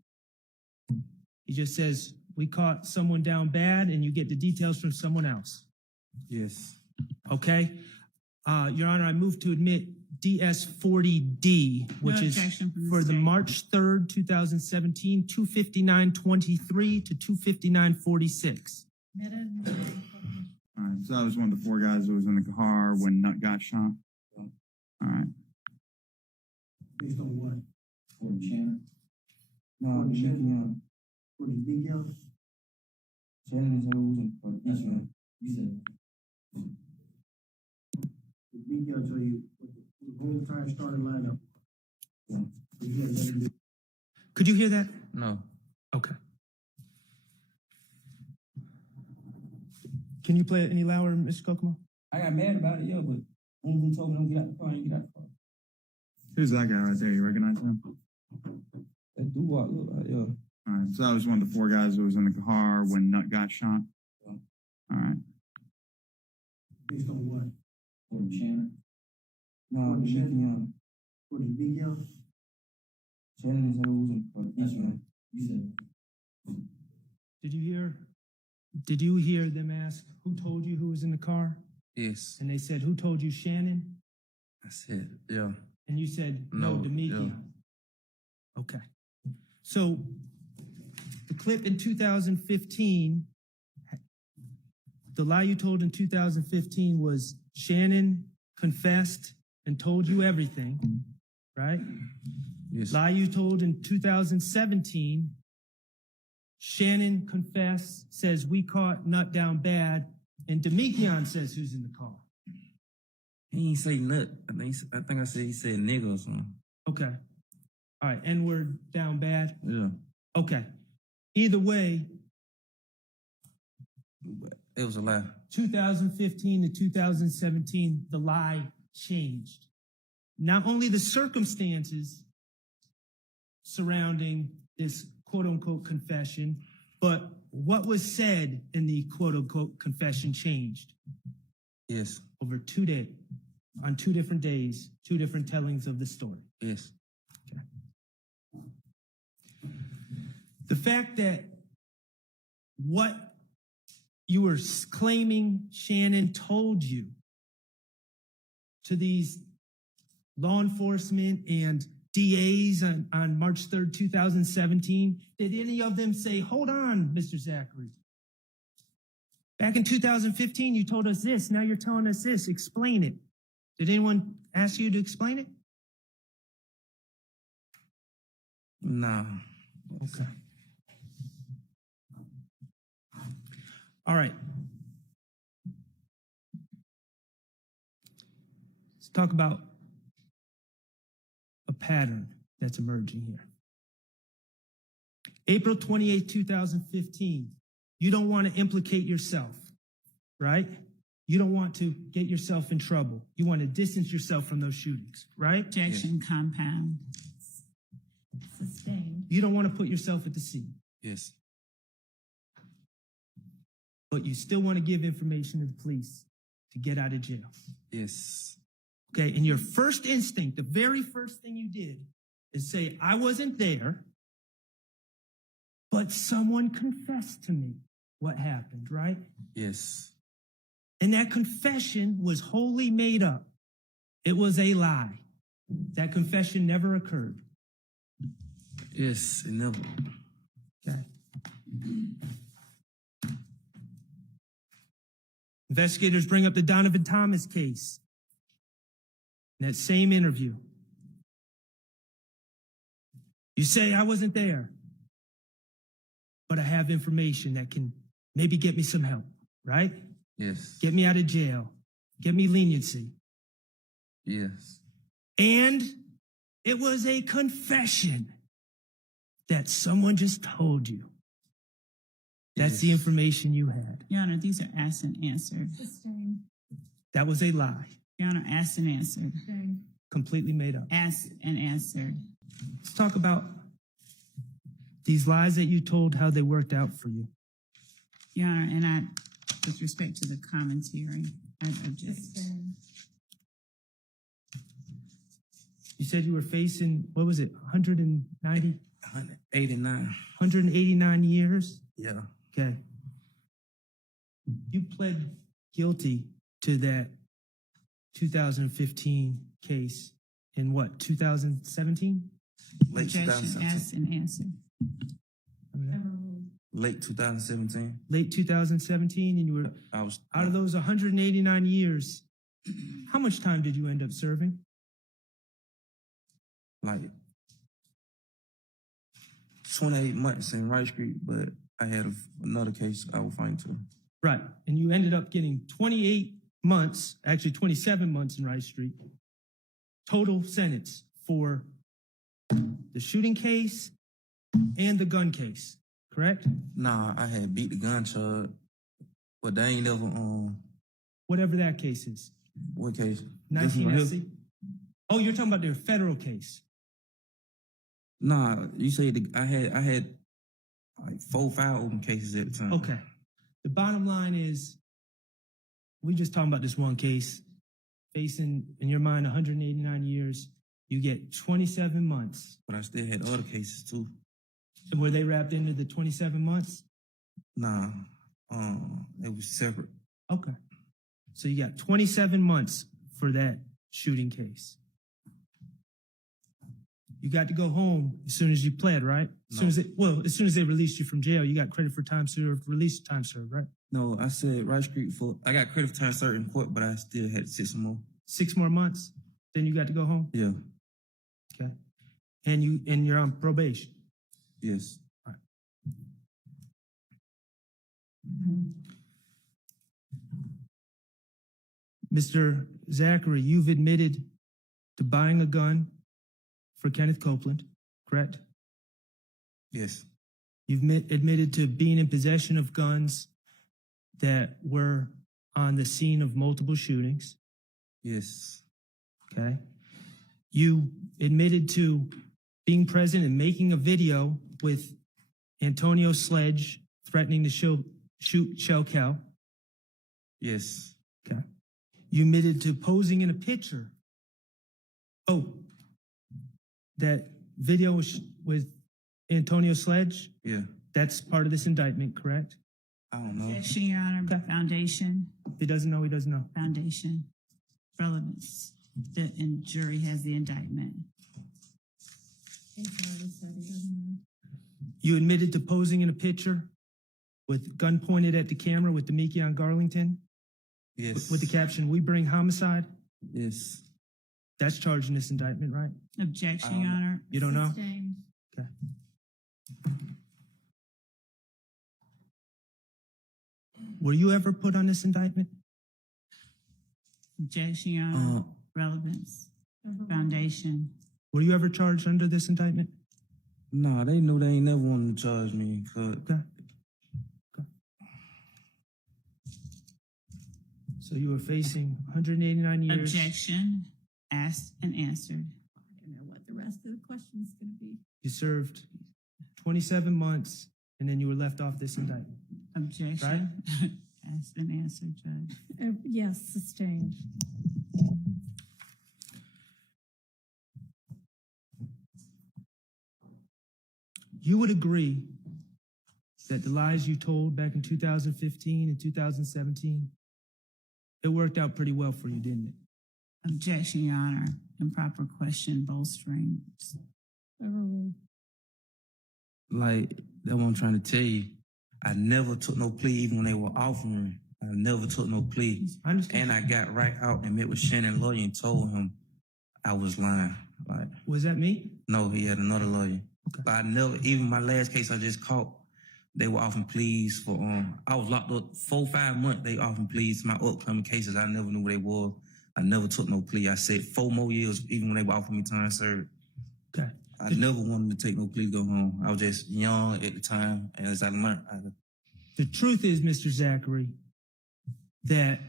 he just says, we caught someone down bad, and you get the details from someone else. Yes. Okay? Your Honor, I move to admit DS40D, which No is objection from the for the state. March 3rd, 2017, 259:23 to 259:46. Admitted. all right, so that was one of the four guys that was in the car when Nut got shot. Yeah. All right. Based on what? For Shannon? No, Demekion. For Demekion? Shannon is who's for That's right. You said. Demekion tell you what the whole entire starting lineup. Yeah. So you had nothing to do. Could you hear that? No. Okay. Can you play it any louder, Mr. Kokomo? I got mad about it, yeah, but one who told me don't get out the car, I ain't get out the car. Who's that guy right there? You recognize him? That doo-wop look like, yeah. All right, so that was one of the four guys that was in the car when Nut got shot. Yeah. All right. Based on what? For Shannon? No, For Shannon? Demekion. For Demekion? Shannon is who's for That's right. You said. Did you hear them ask who told you who was in the car? Yes. And they said, who told you, Shannon? I said, yeah. And you said, no, No, Demetrius. Okay. So the clip in 2015, the lie you told in 2015 was Shannon confessed and told you everything, right? Yes. Lie you told in 2017, Shannon confessed, says we caught Nut down bad, and Demetrius says who's in the car. He ain't say nut. I think I said he said nigga or something. Okay. All right, N-word down bad. Yeah. Okay. Either way, But it was a lie. 2015 to 2017, the lie changed. Not only the circumstances surrounding this quote unquote confession, but what was said in the quote unquote confession changed Yes. over 2 days, on 2 different days, 2 different tellings of the story. Yes. Okay. The fact that what you were claiming Shannon told you to these law enforcement and DAs on March 3rd, 2017, did any of them say, hold on, Mr. Zachary? Back in 2015, you told us this. Now you're telling us this. Explain it. Did anyone ask you to explain it? Nah. Okay. All right. Let's talk about a pattern that's emerging here. April 28, 2015. You don't want to implicate yourself, right? You don't want to get yourself in trouble. You want to distance yourself from those shootings, right? Objection compound. Sustained. You don't want to put yourself at the scene, Yes. but you still want to give information to the police to get out of jail. Yes. Okay, and your first instinct, the very first thing you did is say, I wasn't there, but someone confessed to me what happened, right? Yes. And that confession was wholly made up. It was a lie. That confession never occurred. Yes. It never. Okay. Investigators bring up the Donovan Thomas case. In that same interview, you say, I wasn't there, but I have information that can maybe get me some help, right? Yes. Get me out of jail, get me leniency. Yes. And it was a confession that someone just told you. That's the Yes. information you had. Your Honor, these are asked and answered. Sustained. That was a lie, Your Honor, asked and answered. Sustained. completely made up. Asked and answered. Let's talk about these lies that you told, how they worked out for you. Your Honor, and I, with respect to the commentary, I object. Sustained. You said you were facing, what was it, 190, 189. 189 years? Yeah. Okay. You pled guilty to that 2015 case in what, 2017? Late Objection, 2017. asked and answered. Late 2017. Late 2017, and you were, I was out of those 189 years, how much time did you end up serving? like 28 months in Rice Street, but I had another case I was fighting to. Right, and you ended up getting 28 months, actually 27 months in Rice Street, total sentence for the shooting case and the gun case, correct? Nah, I had beat the gun charge, but they ain't never Whatever that case is. what case? 19 This one SC? here? Oh, you're talking about their federal case. Nah, you say I had like 4 or 5 open cases at the time. Okay. The bottom line is, we just talking about this one case, facing, in your mind, 189 years. You get 27 months. But I still had other cases too. And were they wrapped into the 27 months? Nah, it was separate. Okay. So you got 27 months for that shooting case. You got to go home as soon as you pled, right? As soon as they released you from jail, you got credit for time served, release time served, right? No, I said Rice Street for, I got credit for time served in court, but I still had to sit some more. 6 more months, then you got to go home? Yeah, Okay. And you're on probation? yes. All right. Mr. Zachary, you've admitted to buying a gun for Kenneth Copeland, correct? Yes, You've admitted to being in possession of guns that were on the scene of multiple shootings, yes, okay? You admitted to being present and making a video with Antonio Sledge threatening to shoot Shell Cal, yes, okay? You admitted to posing in a picture. Oh, that video with Antonio Sledge? yeah. That's part of this indictment, correct? I don't know. Objection, Your Honor. Foundation. If he doesn't know, he doesn't know. Foundation. Relevance. The jury has the indictment. You admitted to posing in a picture with gun pointed at the camera with Demiki on Garlington? Yes. With the caption, "We bring homicide"? Yes. That's charged in this indictment, right? Objection, Your Honor. You don't know? Sustained. Okay. Were you ever put on this indictment? Objection, Your Honor. Relevance. Foundation. Were you ever charged under this indictment? Nah, they know they ain't never wanted to charge me. Okay. So you were facing 189 years. Objection. Asked and answered. I don't know what the rest of the question is going to be. You served 27 months, and then you were left off this indictment. Objection. Asked and answered, Judge. Yes, sustained. You would agree that the lies you told back in 2015 and 2017, it worked out pretty well for you, didn't it? Objection, Your Honor. Improper question bolstering. Like, that's what I'm trying to tell you. I never took no plea even when they were offering. I never took no plea. I understand. And I got right out and met with Shannon lawyer and told him I was lying. Like, Was that me? no, he had another lawyer. Okay. But I never, even my last case I just caught, they were offering pleas for, I was locked up 4-5 months. They offering pleas to my upcoming cases. I never knew what they were. I never took no plea. I said 4 more years, even when they were offering me time served. Okay. I never wanted to take no plea to go home. I was just young at the time, and as I learned, The truth is, Mr. Zachary, that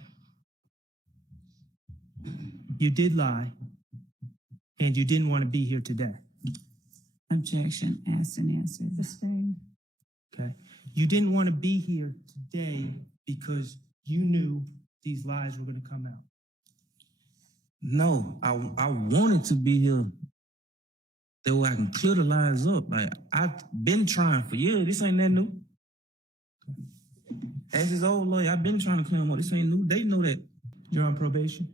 you did lie and you didn't want to be here today. Objection. Asked and answered. Sustained. Okay. You didn't want to be here today because you knew these lies were going to come out. no, I wanted to be here. That way I can clear the lies up. Like, I've been trying for years. This ain't that new. As his old lawyer, I've been trying to clear them up. This ain't new. They know that. You're on probation?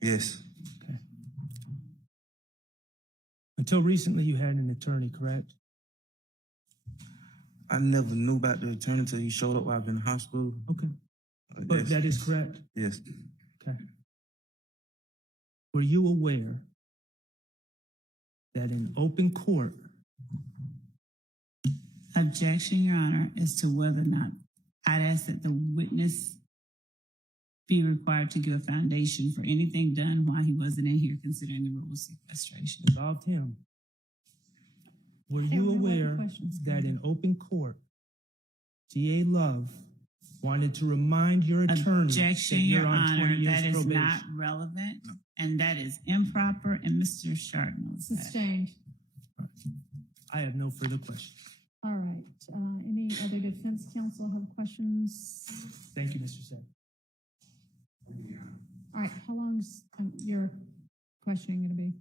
Yes. Okay. Until recently, you had an attorney, correct? I never knew about the attorney until he showed up while I was in the hospital. Okay. But Yes. that is correct? Yes. Okay. Were you aware that in open court, Objection, Your Honor, as to whether or not I'd ask that the witness be required to give a foundation for anything done while he wasn't in here, considering the rule of sequestration. involved him, were Hey, you we have one aware question. that in open court, DA Love wanted to remind your attorney Objection, that you're Your on 20 Honor, years that is probation? not relevant, and that is improper, and Mr. Schardt knows that. Sustained. I have no further questions. All right. Any other defense counsel have questions? Thank you, Mr. Said. All right. How long's your questioning going to be?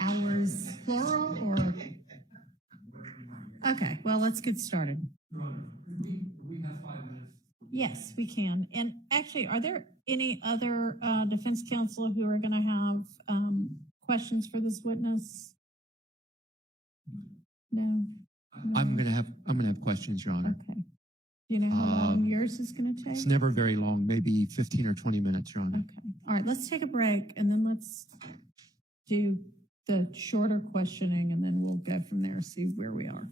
Hours, plural, or? Okay. Well, let's get started. Your Honor, could we have 5 minutes? Yes, we can. And actually, are there any other defense counsel who are going to have questions for this witness? No. I'm gonna have questions, Your Honor. Okay. Do you know how long yours is going to take? It's never very long, maybe 15 or 20 minutes, Your Honor. Okay. All right. Let's take a break and then let's do the shorter questioning and then we'll go from there, see where we are.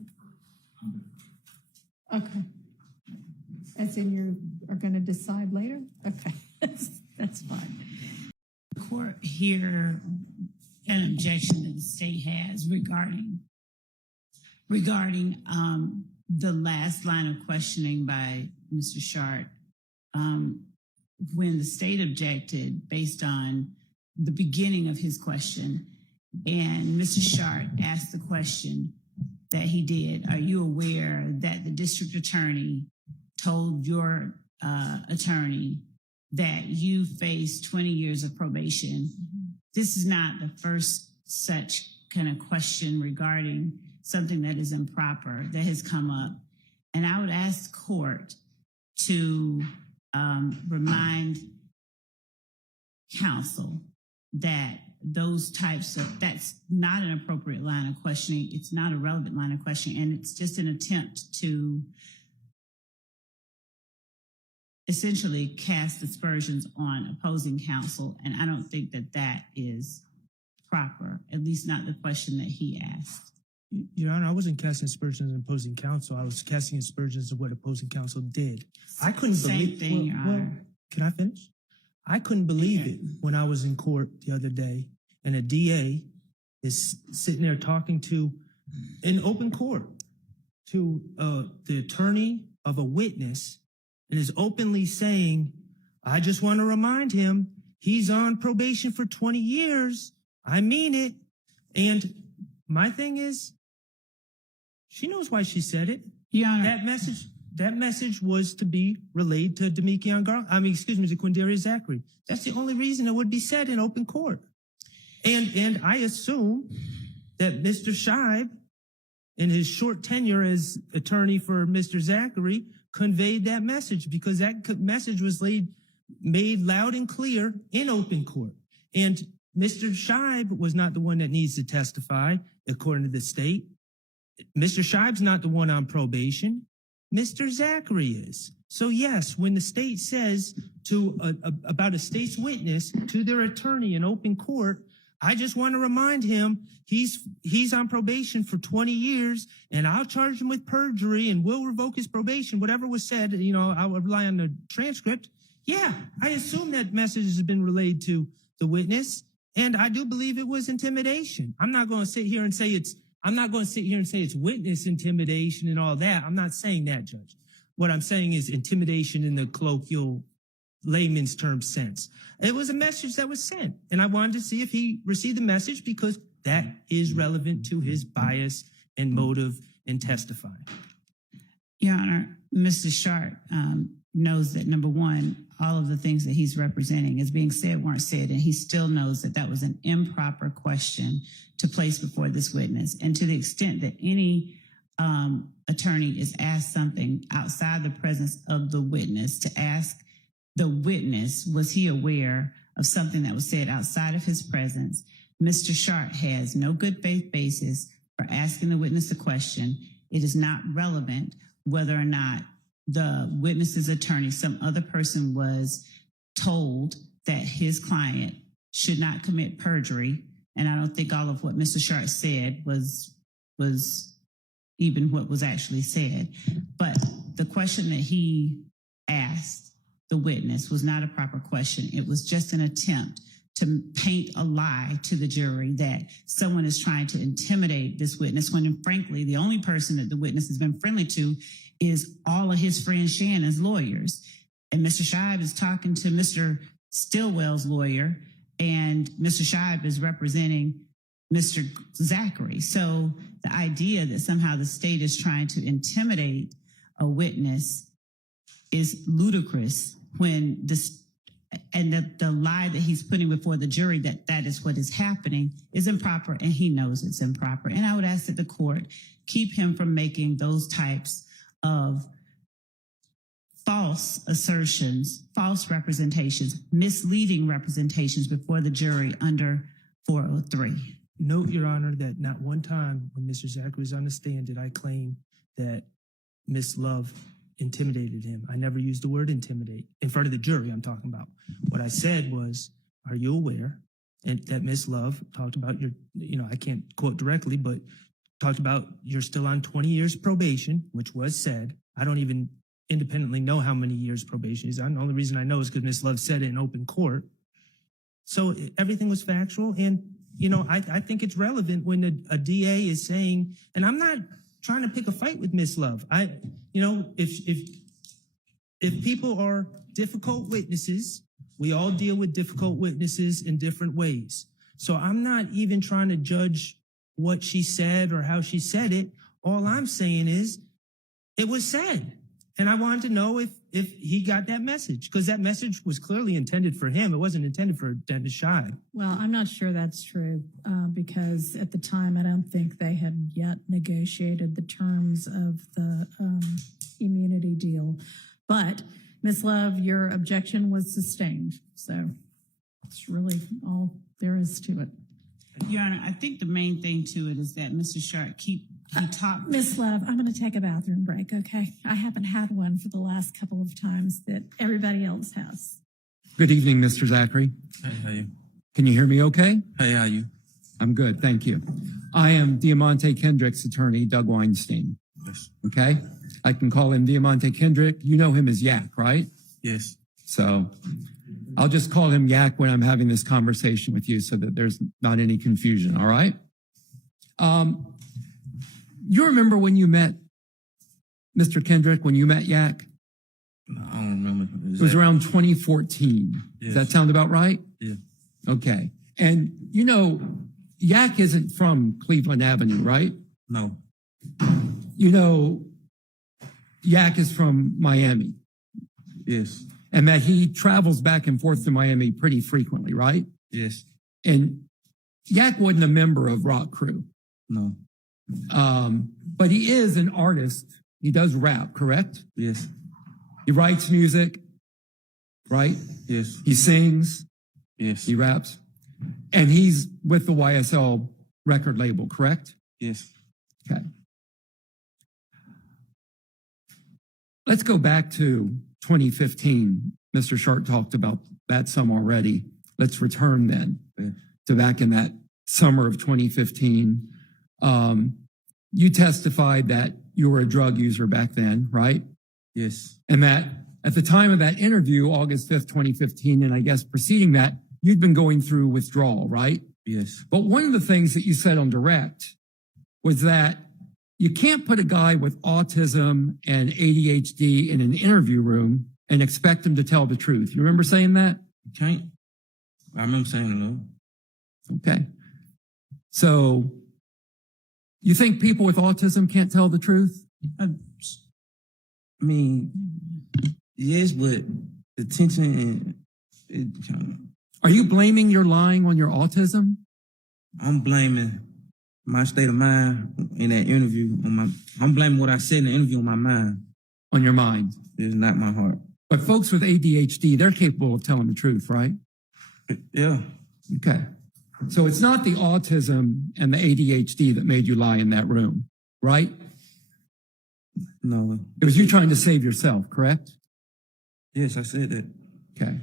Okay. As in you are going to decide later? Okay. That's fine. The court hear an objection that the state has regarding the last line of questioning by Mr. Schardt. When the state objected based on the beginning of his question, and Mr. Schardt asked the question that he did, are you aware that the district attorney told your attorney that you face 20 years of probation? This is not the first such kind of question regarding something that is improper that has come up. And I would ask the court to remind counsel that those types of, that's not an appropriate line of questioning. It's not a relevant line of questioning. And it's just an attempt to essentially cast aspersions on opposing counsel. And I don't think that that is proper, at least not the question that he asked. Your Honor, I wasn't casting aspersions on opposing counsel. I was casting aspersions of what opposing counsel did. I couldn't Same thing, Your Honor. Can I finish? I couldn't believe it when I was in court the other day and a DA is sitting there talking to, in open court, to the attorney of a witness and is openly saying, I just want to remind him he's on probation for 20 years. I mean it. And my thing is, she knows why she said it. Yeah. That message was to be relayed to to Quindarius Zachary. That's the only reason it would be said in open court. And I assume that Mr. Scheib, in his short tenure as attorney for Mr. Zachary, conveyed that message because that message was made loud and clear in open court. And Mr. Scheib was not the one that needs to testify, according to the state. Mr. Scheib's not the one on probation. Mr. Zachary is. So yes, when the state says about a state's witness to their attorney in open court, I just want to remind him he's on probation for 20 years and I'll charge him with perjury and we'll revoke his probation, whatever was said, I'll rely on the transcript. Yeah, I assume that message has been relayed to the witness. And I do believe it was intimidation. I'm not going to sit here and say it's witness intimidation and all that. I'm not saying that, Judge. What I'm saying is intimidation in the colloquial layman's term sense. It was a message that was sent, and I wanted to see if he received the message because that is relevant to his bias and motive in testifying. Your Honor, Mr. Schardt knows that, number one, all of the things that he's representing as being said weren't said, and he still knows that that was an improper question to place before this witness. And to the extent that any attorney is asked something outside the presence of the witness, to ask the witness, was he aware of something that was said outside of his presence? Mr. Schardt has no good faith basis for asking the witness a question. It is not relevant whether or not the witness's attorney, some other person, was told that his client should not commit perjury. And I don't think all of what Mr. Schardt said was even what was actually said. But the question that he asked the witness was not a proper question. It was just an attempt to paint a lie to the jury that someone is trying to intimidate this witness, when frankly, the only person that the witness has been friendly to is all of his friend Shannon's lawyers. And Mr. Scheib is talking to Mr. Stillwell's lawyer, and Mr. Scheib is representing Mr. Zachary. So the idea that somehow the state is trying to intimidate a witness is ludicrous, when the lie that he's putting before the jury that is what is happening is improper, and he knows it's improper. And I would ask that the court keep him from making those types of false assertions, false representations, misleading representations before the jury under 403. Note, Your Honor, that not one time when Mr. Zachary was on the stand did I claim that Miss Love intimidated him. I never used the word intimidate. In front of the jury, I'm talking about. What I said was, are you aware that Miss Love talked about your, I can't quote directly, but talked about you're still on 20 years probation, which was said. I don't even independently know how many years probation is on. The only reason I know is because Miss Love said it in open court. So everything was factual. And, I think it's relevant when a DA is saying, and I'm not trying to pick a fight with Miss Love. If people are difficult witnesses, we all deal with difficult witnesses in different ways. So I'm not even trying to judge what she said or how she said it. All I'm saying is it was said. And I wanted to know if he got that message, because that message was clearly intended for him. It wasn't intended for Dennis Schardt. Well, I'm not sure that's true because at the time, I don't think they had yet negotiated the terms of the immunity deal. But Ms. Love, your objection was sustained. So it's really all there is to it. Your Honor, I think the main thing to it is that Mr. Schardt he talked. Miss Love, I'm going to take a bathroom break, okay? I haven't had one for the last couple of times that everybody else has. Good evening, Mr. Zachary. Hey, how you? Can you hear me okay? Hey, how you? I'm good, thank you. I am Diamante Kendrick's attorney, Doug Weinstein. Yes. Okay? I can call him Diamante Kendrick. You know him as Yak, right? Yes. So I'll just call him Yak when I'm having this conversation with you so that there's not any confusion, all right? You remember when you met Mr. Kendrick, when you met Yak? No, I don't remember. It was around 2014. Yes. Does that sound about right? Yeah. Okay. And Yak isn't from Cleveland Avenue, right? No. Yak is from Miami. Yes. And that he travels back and forth to Miami pretty frequently, right? Yes. And Yak wasn't a member of Rock Crew. No. But he is an artist. He does rap, correct? Yes. He writes music, right? Yes. He sings. Yes. He raps. And he's with the YSL record label, correct? Yes. Okay. Let's go back to 2015. Mr. Schardt talked about that some already. Let's return then to back in that summer of 2015. You testified that you were a drug user back then, right? Yes. And that at the time of that interview, August 5th, 2015, and I guess preceding that, you'd been going through withdrawal, right? Yes. But one of the things that you said on direct was that you can't put a guy with autism and ADHD in an interview room and expect him to tell the truth. You remember saying that? You can't. I remember saying no. Okay. So you think people with autism can't tell the truth? I mean, yes, but the tension and Are you blaming your lying on your autism? I'm blaming my state of mind in that interview I'm blaming what I said in the interview on my mind. On your mind. It's not my heart. But folks with ADHD, they're capable of telling the truth, right? Yeah. Okay. So it's not the autism and the ADHD that made you lie in that room, right? No. It was you trying to save yourself, correct? Yes, I said that. Okay.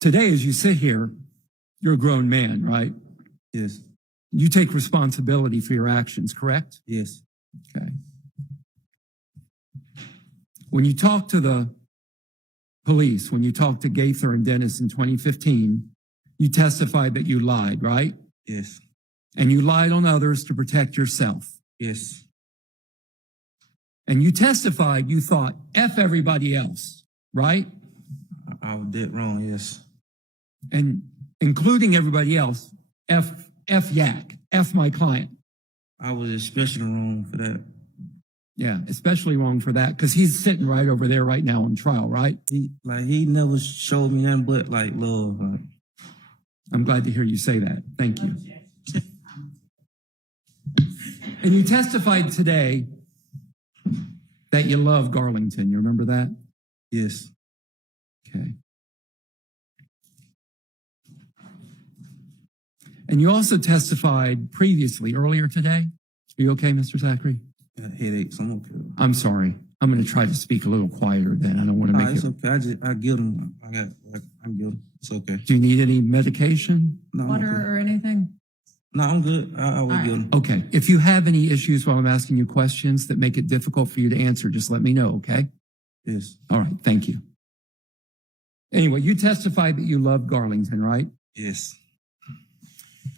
Today, as you sit here, you're a grown man, right? Yes. You take responsibility for your actions, correct? Yes. Okay. When you talk to the police, when you talk to Gaither and Dennis in 2015, you testified that you lied, right? Yes. And you lied on others to protect yourself. Yes. And you testified you thought, F everybody else, right? I was dead wrong, yes. And including everybody else, F Yak, F my client. I was especially wrong for that. Yeah, especially wrong for that, because he's sitting right over there right now on trial, right? He never showed me nothing but love. I'm glad to hear you say that. Thank you. And you testified today that you love Garlington. You remember that? Yes. Okay. And you also testified previously, earlier today. Are you okay, Mr. Zachary? Got headaches. I'm okay. I'm sorry. I'm going to try to speak a little quieter then. I don't want to make It's it. okay. I get them. I'm good. It's okay. Do you need any medication? No, I'm Water okay. or anything? No, I'm good. I will All get right. them. Okay. If you have any issues while I'm asking you questions that make it difficult for you to answer, just let me know, okay? Yes. All right. Thank you. Anyway, you testified that you love Garlington, right? Yes.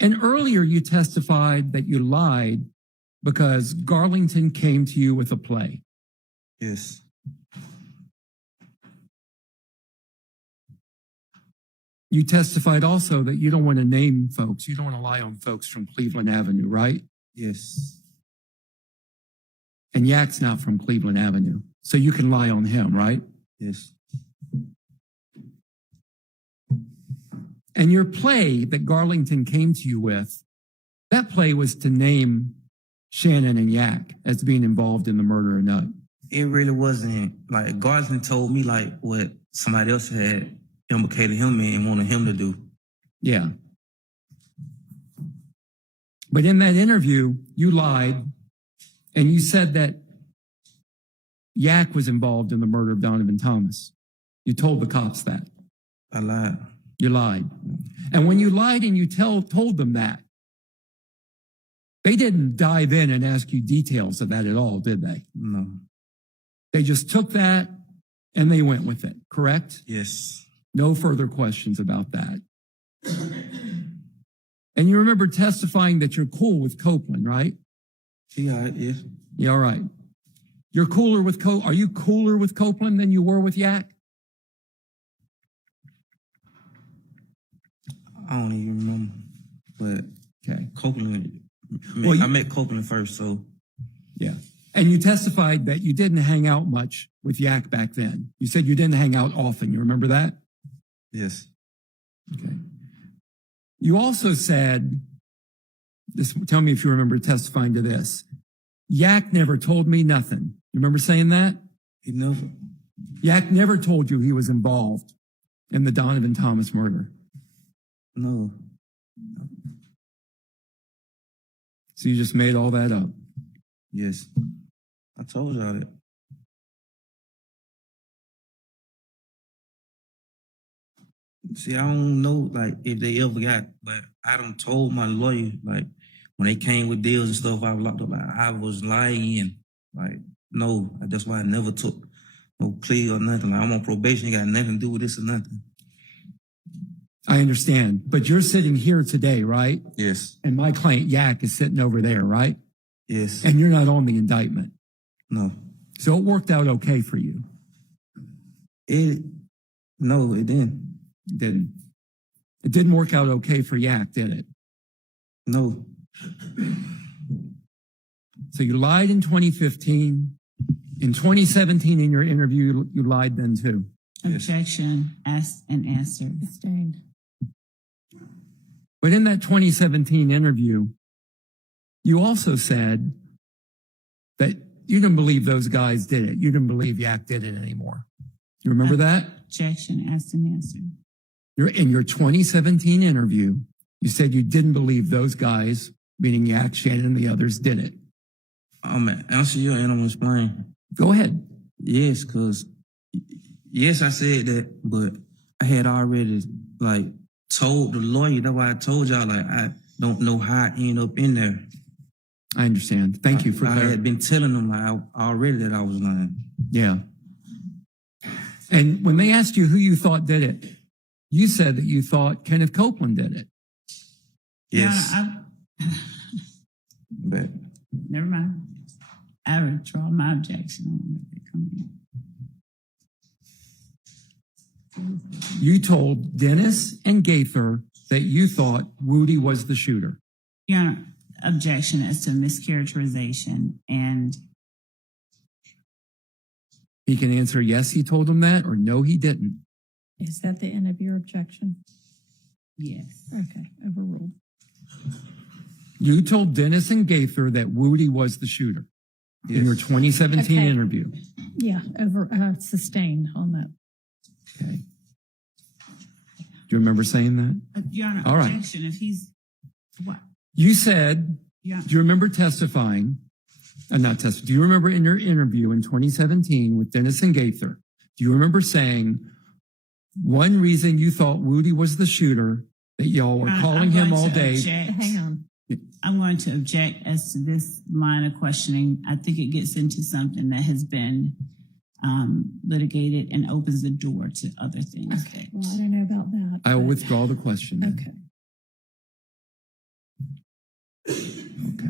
And earlier you testified that you lied because Garlington came to you with a play. Yes. You testified also that you don't want to name folks. You don't want to lie on folks from Cleveland Avenue, right? Yes. And Yak's not from Cleveland Avenue. So you can lie on him, right? Yes. And your play that Garlington came to you with, that play was to name Shannon and Yak as being involved in the murder of Nutt. It really wasn't. Like, Garlington told me, like, what somebody else had implicated him in and wanted him to do. Yeah. But in that interview, you lied and you said that Yak was involved in the murder of Donovan Thomas. You told the cops that. I lied. You lied. And when you lied and you told them that, they didn't dive in and ask you details of that at all, did they? No. They just took that and they went with it, correct? Yes. No further questions about that. And you remember testifying that you're cool with Copeland, right? Yeah, yes. Yeah, all right. You're cooler with are you cooler with Copeland than you were with Yak? I don't even remember. But Okay. Copeland, Well, I met Copeland first, so. Yeah. And you testified that you didn't hang out much with Yak back then. You said you didn't hang out often. You remember that? Yes. Okay. You also said, tell me if you remember testifying to this. Yak never told me nothing. You remember saying that? He never. Yak never told you he was involved in the Donovan Thomas murder. No. So you just made all that up. Yes. I told y'all that. See, I don't know, like, if they ever got, but I done told my lawyer, like, when they came with deals and stuff, I was locked up, like, I was lying. Like, no, that's why I never took no plea or nothing. Like, I'm on probation, it got nothing to do with this or nothing. I understand, but you're sitting here today, right? Yes. And my client Yak is sitting over there, right? Yes. And you're not on the indictment. No. So it worked out okay for you. No, it didn't. It didn't. It didn't work out okay for Yak, did it? No. So you lied in 2015. In 2017, in your interview, you lied then too. Objection, asked and answered. Sustained. But in that 2017 interview, you also said that you didn't believe those guys did it. You didn't believe Yak did it anymore. You remember that? Objection, asked and answered. In your 2017 interview, you said you didn't believe those guys, meaning Yak, Shannon, and the others, did it. Answer you and I'm gonna explain. Go ahead. Yes, because yes, I said that, but I had already like told the lawyer. That's why I told y'all, like, I don't know how I end up in there. I understand. Thank you for I had been telling them like already that I was lying. Yeah. And when they asked you who you thought did it, you said that you thought Kenneth Copeland did it. Yes. But never mind. I withdraw my objection. You told Dennis and Gaither that you thought Woody was the shooter. Your Honor, objection as to mischaracterization, and He can answer yes, he told him that, or no, he didn't. Is that the end of your objection? yes. Okay, overruled. You told Dennis and Gaither that Woody was the shooter. in your 2017 Okay. interview. Yeah, sustained on that. Okay. Do you remember saying that? Your Honor, All right. objection, if he's, what? You said, Yeah. do you remember testifying? Do you remember in your interview in 2017 with Dennis and Gaither, do you remember saying one reason you thought Woody was the shooter, that y'all were Your Honor, calling I'm him going all to day? object. Hang on. I'm going to object as to this line of questioning. I think it gets into something that has been litigated and opens the door to other things. Okay, well, I don't know about that. I will but- withdraw the question. then. Okay. Okay.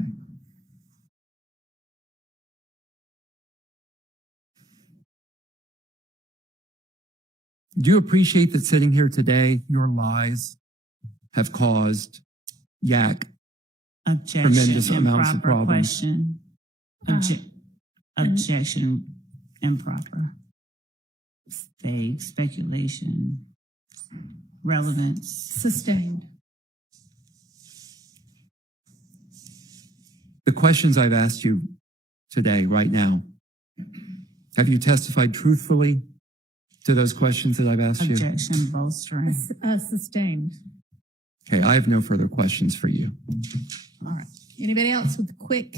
Do you appreciate that sitting here today, your lies have caused Yak Objection, tremendous amounts of improper problems? question. Objection, improper. Vague, speculation, relevance. Sustained. The questions I've asked you today, right now, have you testified truthfully to those questions that I've asked you? Objection, bolstering. Sustained. Okay, I have no further questions for you. All right. Anybody else with quick